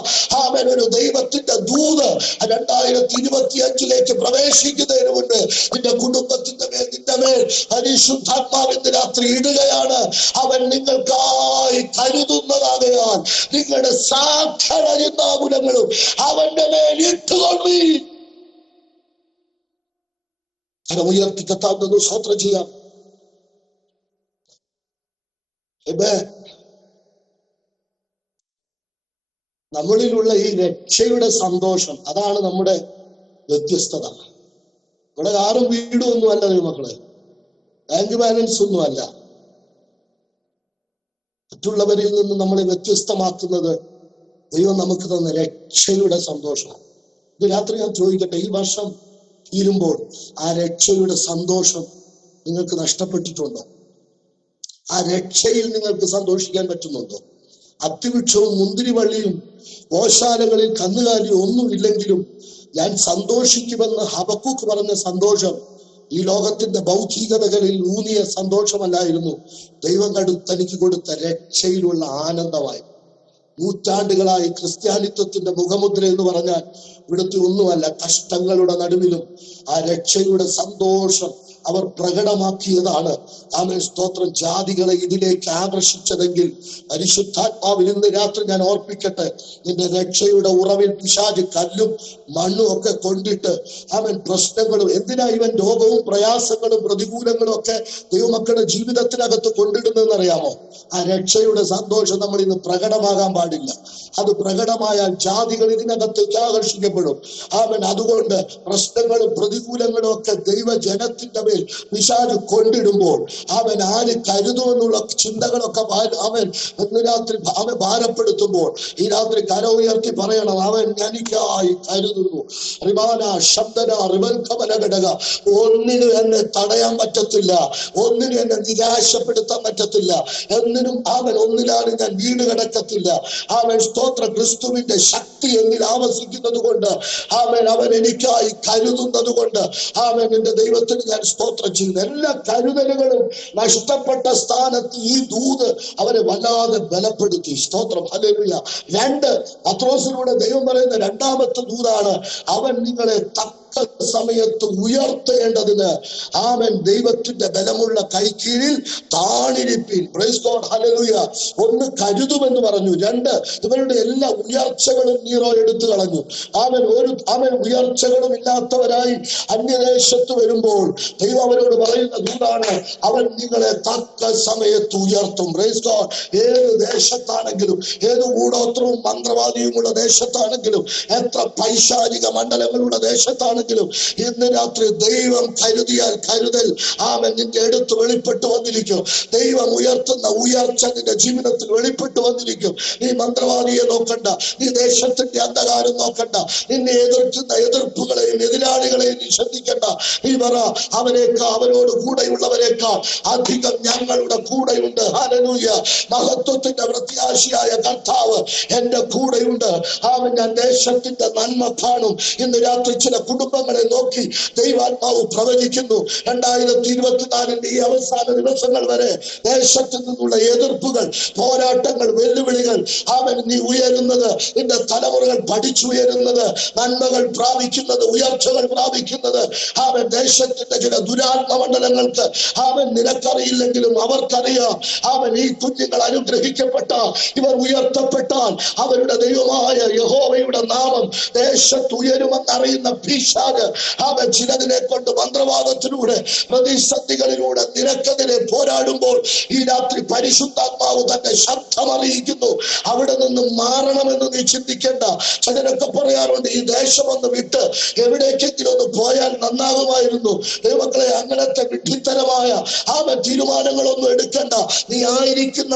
ആമേൻ ഒരു ദൈവത്തിന്റെ ദൂത് 2025 പ്രവേശിക്കുന്നതിന് മുൻപ് നിന്റെ കുടുംബത്തിന്റെ മേൽ നിന്റെ മേൽ പരിശുദ്ധാത്മാവിന്റെ രാത്രി ഇടുകയാണ്. അവൻ നിങ്ങൾക്കായി കരുതുന്നതാകയാൽ നിങ്ങളുടെ സകല ചിന്താകുലങ്ങളും അവന്റെ മേൽ ഇട്ടുകൊള്ളി. ഉയർത്തി കത്താവുന്നത് സ്തോത്രം ചെയ്യാം. നമ്മളിലുള്ള ഈ രക്ഷയുടെ സന്തോഷം, അതാണ് നമ്മുടെ വ്യത്യസ്തത. ഇവിടെ ആരും വീടും ഒന്നുമല്ല ദൈവമക്കളെ, ബാങ്ക് ബാലൻസ് ഒന്നുമല്ല. മറ്റുള്ളവരിൽ നിന്ന് നമ്മളെ വ്യത്യസ്തമാക്കുന്നത് ദൈവം നമുക്ക് തന്ന രക്ഷയുടെ സന്തോഷമാണ്. ഇത് രാത്രി ഞാൻ ചോദിക്കട്ടെ, ഈ വർഷം തീരുമ്പോൾ ആ രക്ഷയുടെ സന്തോഷം നിങ്ങൾക്ക് നഷ്ടപ്പെട്ടിട്ടുണ്ടോ? ആ രക്ഷയിൽ നിങ്ങൾക്ക് സന്തോഷിക്കാൻ പറ്റുന്നുണ്ടോ? അത്തിവൃക്ഷവും മുന്തിരിവള്ളിയും ഗോശാലകളിൽ കന്നുകാലിയും ഒന്നുമില്ലെങ്കിലും ഞാൻ സന്തോഷിക്കുമെന്ന് ഹബക്കൂക്ക് പറഞ്ഞ സന്തോഷം ഈ ലോകത്തിന്റെ ഭൗതികതകളിൽ ഊന്നിയ സന്തോഷമല്ലായിരുന്നു. ദൈവം തനിക്ക് കൊടുത്ത രക്ഷയിലുള്ള ആനന്ദമായി. നൂറ്റാണ്ടുകളായി ക്രിസ്ത്യാനിത്വത്തിന്റെ മുഖമുദ്ര എന്ന് പറഞ്ഞാൽ ഇവിടുത്തെ ഒന്നുമല്ല, കഷ്ടങ്ങളുടെ നടുവിലും ആ രക്ഷയുടെ സന്തോഷം അവർ പ്രകടമാക്കിയതാണ്. ആമേൻ സ്തോത്രം. ജാതികളെ ഇതിലേക്ക് ആകർഷിച്ചതെങ്കിൽ പരിശുദ്ധാത്മാവിൽ ഇന്ന് രാത്രി ഞാൻ ഓർപ്പിക്കട്ടെ, നിന്റെ രക്ഷയുടെ ഉറവിൽ പിശാച് കല്ലും മണ്ണും ഒക്കെ കൊണ്ടിട്ട് ആമേൻ പ്രശ്നങ്ങളും, എന്തിനാ ഇവൻ രോഗവും പ്രയാസങ്ങളും പ്രതികൂലങ്ങളും ഒക്കെ ദൈവമക്കളുടെ ജീവിതത്തിനകത്ത് കൊണ്ടിടുന്നതെന്ന് അറിയാമോ? ആ രക്ഷയുടെ സന്തോഷം നമ്മൾ ഇന്ന് പ്രകടമാകാൻ പാടില്ല. അത് പ്രകടമായാൽ ജാതികൾ ഇതിനകത്തേക്ക് ആകർഷിക്കപ്പെടും. ആമേൻ. അതുകൊണ്ട് പ്രശ്നങ്ങളും പ്രതികൂലങ്ങളും ഒക്കെ ദൈവജനത്തിന്റെ മേൽ പിശാച് കൊണ്ടിടുമ്പോൾ അവൻ ആര് കരുതുമെന്നുള്ള ചിന്തകളൊക്കെ അവൻ ഇന്ന് രാത്രി അവൻ ഭാരപ്പെടുത്തുമ്പോൾ ഈ രാത്രി കര ഉയർത്തി പറയണം, അവൻ എനിക്കായി കരുതുന്നു. റിവാന ശബ്ദന റിവൽക്കമല ഘടക. ഒന്നിനും എന്നെ തടയാൻ പറ്റത്തില്ല, ഒന്നിനും എന്നെ നിരാശപ്പെടുത്താൻ പറ്റത്തില്ല, ഒന്നിനും അവൻ ഒന്നിലാണ് ഞാൻ വീട് കിടക്കത്തില്ല. അവൻ സ്തോത്ര ക്രിസ്തുവിന്റെ ശക്തി എന്നിൽ ആവസിക്കുന്നത് കൊണ്ട് അവൻ എനിക്കായി കരുതുന്നത് കൊണ്ട് എന്റെ ദൈവത്തിന് ഞാൻ സ്തോത്രം ചെയ്യുന്നു. എല്ലാ കരുതലുകളും നഷ്ടപ്പെട്ട സ്ഥാനത്ത് ഈ ദൂത് അവരെ വല്ലാതെ ബലപ്പെടുത്തി. സ്തോത്രം. ഹല്ലേലൂയ. 2 പത്രോസിലൂടെ ദൈവം പറയുന്ന രണ്ടാമത്തെ ദൂതാണ്, അവൻ നിങ്ങളെ തക്ക സമയത്ത് ഉയർത്തേണ്ടതിന് ആമൻ ദൈവത്തിന്റെ ബലമുള്ള കൈക്കീഴിൽ താണിരിപ്പിൻ. Praise God. ഹല്ലേലൂയ. 1 കരുതുമെന്ന് പറഞ്ഞു. 2 ഇവരുടെ എല്ലാ ഉയർച്ചകളും നീറോ എടുത്തു കളഞ്ഞു. അവൻ ഉയർച്ചകളും ഇല്ലാത്തവരായി അന്യദേശത്ത് വരുമ്പോൾ ദൈവം അവരോട് പറയുന്ന ദൂതാണ്, അവൻ നിങ്ങളെ തക്ക സമയത്ത് ഉയർത്തും. Praise God. ഏത് ദേശത്താണെങ്കിലും, ഏത് കൂടോത്രവും മന്ത്രവാദിയുമുള്ള ദേശത്താണെങ്കിലും, എത്ര പൈശാചിക മണ്ഡലങ്ങളുള്ള ദേശത്താണെങ്കിലും, ഇന്ന് രാത്രി ദൈവം കരുതിയാൽ കരുതൽ അവൻ നിന്റെ അടുത്ത് വെളിപ്പെട്ടു വന്നിരിക്കും. ദൈവം ഉയർത്തുന്ന ഉയർച്ച നിന്റെ ജീവിതത്തിൽ വെളിപ്പെട്ടു വന്നിരിക്കും. നീ മന്ത്രവാദിയെ നോക്കണ്ട, നീ ദേശത്തിന്റെ അന്ധകാരം നോക്കണ്ട, നിന്നെ എതിർക്കുന്ന എതിർപ്പുകളെയും എതിരാളികളെയും നീ ശ്രദ്ധിക്കണ്ട. നീ പറ, അവരോട് കൂടെയുള്ളവരെക്കാൾ അധികം ഞങ്ങളുടെ കൂടെയുണ്ട്. ഹല്ലേലൂയ. മഹത്വത്തിന്റെ പ്രത്യാശിയായ കർത്താവ് എന്റെ കൂടെയുണ്ട്. ഞാൻ ദേശത്തിന്റെ നന്മ കാണും. ഇന്ന് രാത്രി ചില കുടുംബങ്ങളെ നോക്കി ദൈവാത്മാവ് പ്രവചിക്കുന്നു, 2024 ഈ അവസാന ദിവസങ്ങൾ വരെ ദേശത്തു നിന്നുള്ള എതിർപ്പുകൾ, പോരാട്ടങ്ങൾ, വെല്ലുവിളികൾ നീ ഉയരുന്നത്, നിന്റെ തലമുറകൾ പഠിച്ചുയരുന്നത്, നന്മകൾ പ്രാപിക്കുന്നത്, ഉയർച്ചകൾ പ്രാപിക്കുന്നത് ദേശത്തിന്റെ ചില ദുരാത്മമണ്ഡലങ്ങൾക്ക് നിനക്കറിയില്ലെങ്കിലും അവർക്കറിയാം. ഈ കുഞ്ഞുങ്ങൾ അനുഗ്രഹിക്കപ്പെട്ടാൽ, ഇവർ ഉയർത്തപ്പെട്ടാൽ അവരുടെ ദൈവമായ യഹോവയുടെ നാമം ദേശത്ത് ഉയരുമെന്നറിയുന്ന പിശാച് ചിലതിനെ കൊണ്ട് മന്ത്രവാദത്തിലൂടെ പ്രതിസന്ധികളിലൂടെ നിനക്കെതിരെ പോരാടുമ്പോൾ ഈ രാത്രി പരിശുദ്ധാത്മാവ് തന്റെ ശബ്ദം അറിയിക്കുന്നു. അവിടെ നിന്ന് മാറണമെന്ന് നീ ചിന്തിക്കേണ്ട. ചിലരൊക്കെ പറയാറുണ്ട്, ഈ ദേശമൊന്ന് വിട്ട് എവിടേക്കെങ്കിലും ഒന്ന് പോയാൽ നന്നാകുമായിരുന്നു. ദൈവമക്കളെ, അങ്ങനത്തെ വിഡ്ഢിത്തരമായ തീരുമാനങ്ങളൊന്നും എടുക്കണ്ട. നീ ആയിരിക്കുന്ന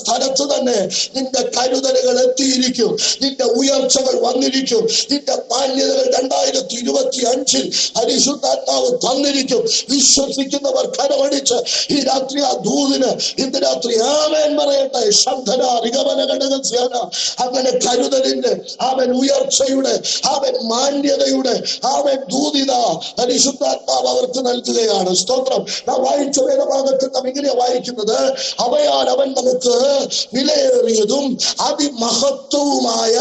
സ്ഥലത്ത് തന്നെ നിന്റെ കരുതലുകൾ എത്തിയിരിക്കും, നിന്റെ ഉയർച്ചകൾ വന്നിരിക്കും, നിന്റെ മാന്യതകൾ 2025 പരിശുദ്ധാത്മാവ് തന്നിരിക്കും. വിശ്വസിക്കുന്നവർ കരമടിച്ച് ഈ രാത്രി ആ ദൂതിന് ഇന്ന് രാത്രി ആമേൻ പറയട്ടെ. ശബ്ദന റിഗമന ഘടകസ്യാന അങ്ങനെ കരുതലിന്റെ അവൻ ഉയർച്ചയുടെ അവൻ മാന്യതയുടെ അവൻ ദൂതിത പരിശുദ്ധാത്മാവ് അവർക്ക് നൽകുകയാണ്. സ്തോത്രം. നാം വായിച്ച വേദഭാഗത്ത് നാം ഇങ്ങനെയാ വായിക്കുന്നത്, അവയാൽ അവൻ നമുക്ക് വിലയേറിയതും അതിമഹത്വവുമായ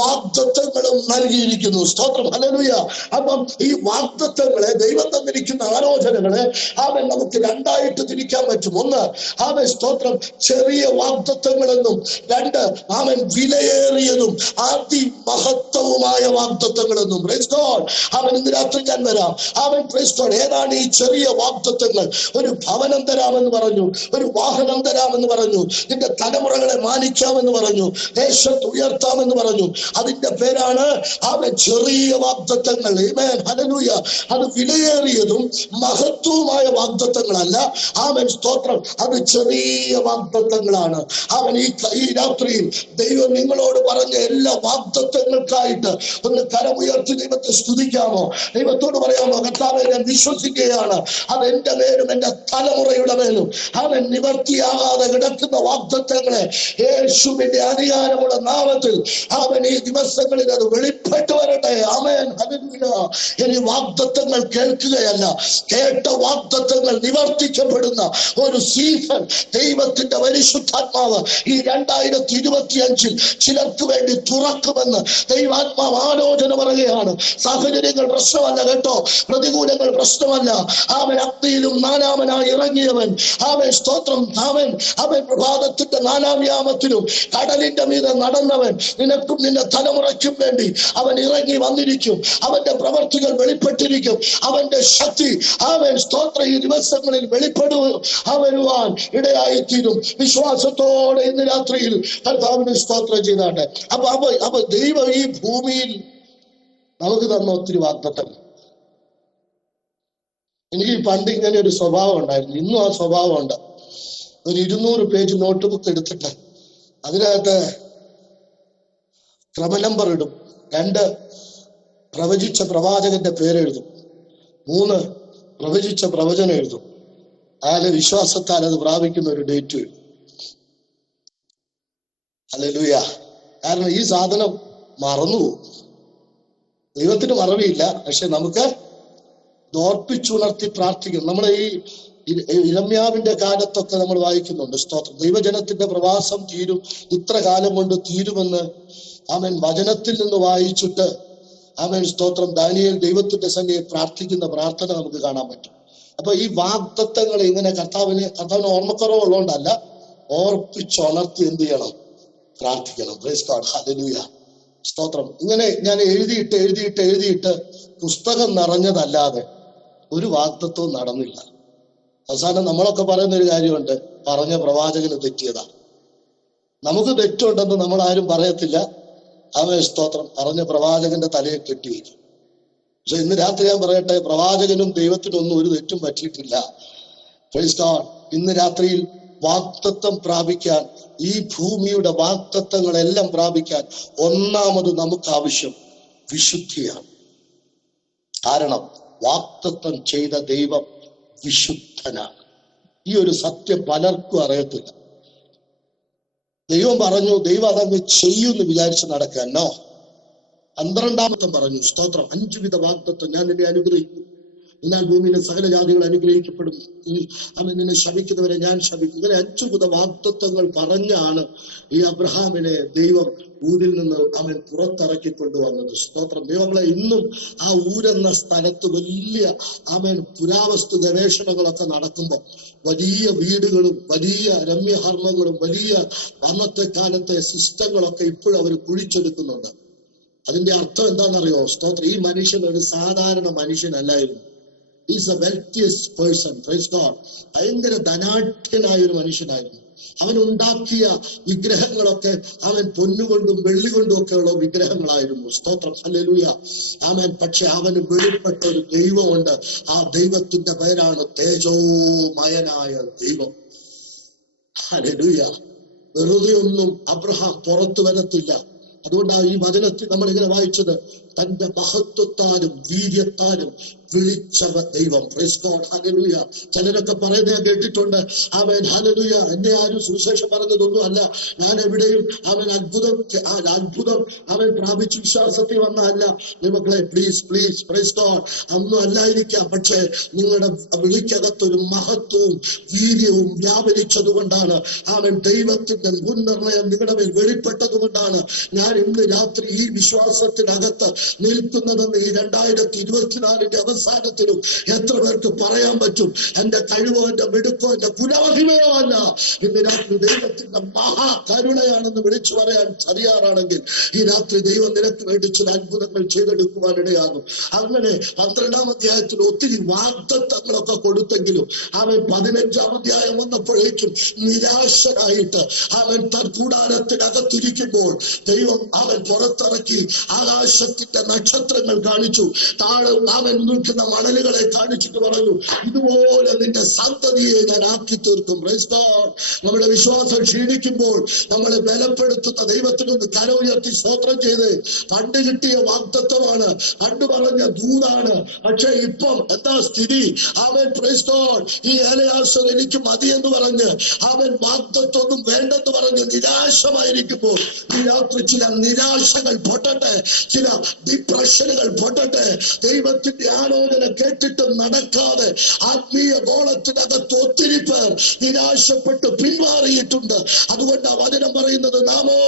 വാഗ്ദത്തങ്ങളും നൽകിയിരിക്കുന്നു. സ്തോത്രം. ഹല്ലേലൂയ. അപ്പം ഈ വാഗ്ദത്തങ്ങളെ, ദൈവം തന്നിരിക്കുന്ന ആലോചനകളെ അവൻ നമുക്ക് രണ്ടായിട്ട് തിരിക്കാൻ പറ്റും. ഒന്ന്, അവൻ സ്തോത്രം ചെറിയ വാഗ്ദത്തങ്ങളെന്നും, രണ്ട് അവൻ വിലയേറിയതും അതിമഹത്വവുമായ വാഗ്ദത്തങ്ങളെന്നും. Praise God. അവൻ ഇന്ന് രാത്രി ഞാൻ വരാം. അവൻ പ്രൈസ് ഗോഡ്. ഏതാണ് ഈ ചെറിയ വാഗ്ദത്തങ്ങൾ? ഒരു ഭവനം തരാമെന്ന് പറഞ്ഞു, ഒരു വാഹനം തരാമെന്ന് പറഞ്ഞു, നിന്റെ തലമുറകളെ മാനിക്കാമെന്ന് പറഞ്ഞു, ദേശത്ത് ഉയർത്താമെന്ന് പറഞ്ഞു. അതിന്റെ പേരാണ് അവൻ ചെറിയ വാഗ്ദത്തങ്ങൾ. ആമേൻ. ഹല്ലേലൂയ. അത് വിലയേറിയതും മഹത്വവുമായ വാഗ്ദത്തങ്ങളല്ല. അവൻ സ്തോത്രം അത് ചെറിയ വാഗ്ദത്തങ്ങളാണ്. അവൻ ഈ രാത്രിയിൽ ദൈവം നിങ്ങളോട് പറഞ്ഞ എല്ലാ വാഗ്ദത്തങ്ങൾക്കായിട്ട് ഒന്ന് കരമുയർത്തി ദൈവത്തെ സ്തുതിക്കാമോ? ദൈവത്തോട് പറയാമോ, കർത്താവേ ഞാൻ വിശ്വസിക്കുകയാണ്, അത് എന്റെ മേലും എന്റെ തലമുറയുടെ മേലും അവൻ നിവർത്തിയാകാതെ കിടക്കുന്ന വാഗ്ദത്തങ്ങളെ യേശുവിന്റെ അധികാരമുള്ള നാമത്തിൽ അവൻ ഈ ദിവസങ്ങളിൽ അത് വെളിപ്പെട്ടു വരട്ടെ. ആമേൻ. ഹല്ലേലൂയ. ഇനി വാഗ്ദത്തങ്ങൾ കേൾക്കുകയല്ല, കേട്ട വാഗ്ദത്തങ്ങൾ നിവർത്തിക്കപ്പെടുന്ന ഒരു സീസൺ ദൈവത്തിന്റെ പരിശുദ്ധാത്മാവ് ഈ 2025 ചിലർക്ക് വേണ്ടി തുറക്കുമെന്ന് ദൈവാത്മാവ് ആലോചന പറയുകയാണ്. സാഹചര്യങ്ങൾ പ്രശ്നമല്ല കേട്ടോ, പ്രതികൂലങ്ങൾ പ്രശ്നമല്ല. അവൻ അഗ്നിയിലും നാലാമനായി ഇറങ്ങിയവൻ. അവൻ സ്തോത്രം. അവൻ പ്രഭാതത്തിന്റെ 4-ാം യാമത്തിലും കടലിന്റെ മീതെ നടന്നവൻ. നിനക്കും നിന്റെ തലമുറയ്ക്കും വേണ്ടി അവൻ ഇറങ്ങി വന്നിരിക്കും. അവന്റെ പ്രവർത്തികൾ വെളിപ്പെട്ടിരിക്കും. അവന്റെ ശക്തി അവൻ സ്തോത്രം ഈ ദിവസങ്ങളിൽ വരുവാൻ ഇടയായിത്തീരും. വിശ്വാസത്തോടെ ഇന്ന് രാത്രിയിൽ കർത്താവിന് സ്തോത്രം ചെയ്താട്ടെ. അപ്പൊ ദൈവം ഈ ഭൂമിയിൽ നമുക്ക് തന്ന ഒത്തിരി വാഗ്ദത്തം. എനിക്ക് പണ്ട് ഇങ്ങനെ ഒരു സ്വഭാവം ഉണ്ടായിരുന്നു, ഇന്നും ആ സ്വഭാവം ഉണ്ട്. ഒരു 200 പേജ് നോട്ട് ബുക്ക് എടുത്തിട്ട് അതിനകത്ത് ക്രമനമ്പർ ഇടും. 2 പ്രവചിച്ച പ്രവാചകന്റെ പേരെഴുതും. 3 പ്രവചിച്ച പ്രവചനം എഴുതും. 4 വിശ്വാസത്താൽ അത് പ്രാപിക്കുന്ന ഒരു ഡേറ്റ് എഴുതും. ഹല്ലേലൂയ. കാരണം ഈ സാധനം മറന്നുപോകും. ദൈവത്തിന് മറവിയില്ല, പക്ഷെ നമുക്ക് ഓർപ്പിച്ചുണർത്തി പ്രാർത്ഥിക്കണം. നമ്മളെ ഈ ഇരമ്യാവിന്റെ കാലത്തൊക്കെ നമ്മൾ വായിക്കുന്നുണ്ട്. സ്തോത്രം. ദൈവജനത്തിന്റെ പ്രവാസം തീരും, ഇത്ര കാലം കൊണ്ട് തീരുമെന്ന് അവൻ വചനത്തിൽ നിന്ന് വായിച്ചിട്ട് അവൻ സ്തോത്രം ദാനിയേൽ ദൈവത്തിന്റെ സന്നിധിയിൽ പ്രാർത്ഥിക്കുന്ന പ്രാർത്ഥന നമുക്ക് കാണാൻ പറ്റും. അപ്പൊ ഈ വാഗ്ദത്തങ്ങൾ ഇങ്ങനെ കർത്താവിന് ഓർമ്മക്കുറവുള്ളതുകൊണ്ടല്ല, ഓർപ്പിച്ചുണർത്തി എന്ത് ചെയ്യണം? പ്രാർത്ഥിക്കണം. Price God. ഹല്ലേലൂയ. സ്തോത്രം. ഇങ്ങനെ ഞാൻ എഴുതിയിട്ട് പുസ്തകം നിറഞ്ഞതല്ലാതെ ഒരു വാഗ്ദത്വവും നടന്നില്ല. അവസാനം നമ്മളൊക്കെ പറയുന്ന ഒരു കാര്യമുണ്ട്, പറഞ്ഞ പ്രവാചകന് തെറ്റിയതാ. നമുക്ക് തെറ്റുണ്ടെന്ന് നമ്മൾ ആരും പറയത്തില്ല. അവൻ സ്തോത്രം പറഞ്ഞ പ്രവാചകന്റെ തലയെ കെട്ടിവെക്കും. പക്ഷെ ഇന്ന് രാത്രി ഞാൻ പറയട്ടെ, പ്രവാചകനും ദൈവത്തിനൊന്നും ഒരു തെറ്റും പറ്റിയിട്ടില്ല. Praise God. ഇന്ന് രാത്രിയിൽ വാഗ്ദത്തം പ്രാപിക്കാൻ, ഈ ഭൂമിയുടെ വാഗ്ദത്തങ്ങളെല്ലാം പ്രാപിക്കാൻ ഒന്നാമത് നമുക്ക് ആവശ്യം വിശുദ്ധിയാണ്. കാരണം വാഗ്ദത്തം ചെയ്ത ദൈവം വിശുദ്ധനാണ്. ഈ ഒരു സത്യം പലർക്കും അറിയത്തില്ല. ദൈവം പറഞ്ഞു, ദൈവം അതങ്ങ് ചെയ്യുമെന്ന് വിചാരിച്ച് നടക്കാനോ. 12-ാമത്തെ പറഞ്ഞു, സ്തോത്രം, 5 വിധ വാഗ്ദത്തം ഞാൻ നിന്നെ അനുഗ്രഹിക്കും, എന്നാൽ ഭൂമിയിലെ സകല ജാതികൾ അനുഗ്രഹിക്കപ്പെടും, അവൻ നിന്നെ ശപിക്കുന്നവരെ ഞാൻ ശപിക്കും. ഇങ്ങനെ 5 വിധ വാഗ്ദത്തങ്ങൾ പറഞ്ഞാണ് ഈ അബ്രഹാമിനെ ദൈവം ഊരിൽ നിന്ന് അവൻ പുറത്തിറക്കി കൊണ്ടുവന്നത്. സ്തോത്രം. ദൈവങ്ങളെ, ഇന്നും ആ ഊരെന്ന സ്ഥലത്ത് വലിയ പുരാവസ്തു ഗവേഷണങ്ങളൊക്കെ നടക്കുമ്പോൾ വലിയ വീടുകളും വലിയ രമ്യഹർമ്മങ്ങളും വലിയ അന്നത്തെ കാലത്തെ സിസ്റ്റങ്ങളൊക്കെ ഇപ്പോഴും അവർ കുഴിച്ചെടുക്കുന്നുണ്ട്. അതിന്റെ അർത്ഥം എന്താണെന്നറിയോ? സ്തോത്രം. ഈ മനുഷ്യൻ ഒരു സാധാരണ മനുഷ്യനല്ലായിരുന്നു. Is a wealthiest person. Praise God. ഭയങ്കര ധനാഢ്യനായ ഒരു മനുഷ്യനായിരുന്നു. അവൻ ഉണ്ടാക്കിയ വിഗ്രഹങ്ങളൊക്കെ അവൻ പൊന്നുകൊണ്ടും വെള്ളി കൊണ്ടും ഒക്കെയുള്ള വിഗ്രഹങ്ങളായിരുന്നു. സ്തോത്രം. ഹല്ലേലൂയ. ആമേൻ. പക്ഷെ അവന് വെളിപ്പെട്ട ഒരു ദൈവമുണ്ട്. ആ ദൈവത്തിന്റെ പേരാണ് തേജോമയനായ ദൈവം. ഹല്ലേലൂയ. വെറുതെ ഒന്നും അബ്രഹാം പുറത്തു വരത്തില്ല. അതുകൊണ്ടാണ് ഈ വചനത്തിൽ നമ്മൾ ഇങ്ങനെ വായിച്ചത്, തന്റെ മഹത്വത്താലും വീര്യത്താലും വിളിച്ചവ ദൈവം. Price God, hallelujah. ചിലരൊക്കെ പറയുന്നത് ഞാൻ കേട്ടിട്ടുണ്ട്, അവൻ ഹല്ലേലൂയ എന്നെ ആരും സുവിശേഷം പറഞ്ഞതൊന്നും അല്ല, ഞാൻ എവിടെയും അവൻ അത്ഭുതം അവൻ പ്രാപിച്ചു വിശ്വാസത്തിൽ വന്നതല്ല. മക്കളെ, പ്ലീസ് പ്ലീസ്, പ്രൈസ് ഗോഡ്, ഒന്നും അല്ലായിരിക്കാം. പക്ഷെ നിങ്ങളുടെ വിളിക്കകത്തൊരു മഹത്വവും വീര്യവും വ്യാപരിച്ചത് കൊണ്ടാണ്, അവൻ ദൈവത്തിന്റെ മുൻനിർണയം നിങ്ങളുടെ മേൽ വെളിപ്പെട്ടത് കൊണ്ടാണ് ഞാൻ ഇന്ന് രാത്രി ഈ വിശ്വാസത്തിനകത്ത് നിൽക്കുന്നതെന്ന് ഈ 2024 അവസാനത്തിലും എത്ര പേർക്ക് പറയാൻ പറ്റും? എന്റെ കഴിവോ എന്റെ മിടുക്കോ എന്റെ കുലമഹിമയോ അല്ല, ഇന്ന് രാത്രി ദൈവത്തിന്റെ മഹാകരുണയാണെന്ന് വിളിച്ചു പറയാൻ തയ്യാറാണെങ്കിൽ ഈ രാത്രി ദൈവം നിനക്ക് വേണ്ടി ചില അത്ഭുതങ്ങൾ ചെയ്തെടുക്കുവാനിടയാകും. അങ്ങനെ 12-ാം അധ്യായത്തിൽ ഒത്തിരി വാഗ്ദത്തങ്ങളൊക്കെ കൊടുത്തെങ്കിലും അവൻ 15-ാം അധ്യായം വന്നപ്പോഴേക്കും നിരാശനായിട്ട് അവൻ തൻ കൂടാരത്തിനകത്തിരിക്കുമ്പോൾ ദൈവം അവൻ പുറത്തിറക്കി ആകാശത്തിന്റെ നക്ഷത്രങ്ങൾ കാണിച്ചു, താഴെ അവൻ നിൽക്കുന്ന മണലുകളെ കാണിച്ചിട്ട് പറഞ്ഞു, ഇതുപോലെ നിന്റെ സന്തതിയെ ഞാൻ ആക്കി തീർക്കും. Praise God. നമ്മുടെ വിശ്വാസം ക്ഷീണിക്കുമ്പോൾ നമ്മളെ ബലപ്പെടുത്തുന്ന ദൈവത്തിനൊന്ന് കര ഉയർത്തി സ്തോത്രം ചെയ്ത്, പണ്ട് കിട്ടിയ വാഗ്ദത്തമാണ്, പണ്ട് പറഞ്ഞ ദൂതാണ്. പക്ഷെ ഇപ്പം എന്താ സ്ഥിതി? അവൻ പ്രൈസ് ഗോഡ് ഈ ഏലയാസം എനിക്ക് മതിയെന്ന് പറഞ്ഞ് അവൻ വാഗ്ദത്വമൊന്നും വേണ്ടെന്ന് പറഞ്ഞ് നിരാശമായിരിക്കുമ്പോൾ ഈ രാത്രി ചില നിരാശകൾ പൊട്ടട്ടെ, ചില ഡിപ്രഷനുകൾ പൊട്ടട്ടെ. ദൈവത്തിന്റെ ആലോചന കേട്ടിട്ട് നടക്കാതെ ആത്മീയ ഗോളത്തിനകത്ത് ഒത്തിരി പേർ നിരാശപ്പെട്ട് പിന്മാറിയിട്ടുണ്ട്. അതുകൊണ്ട് ആ വചനം പറയുന്നത്, നാമോ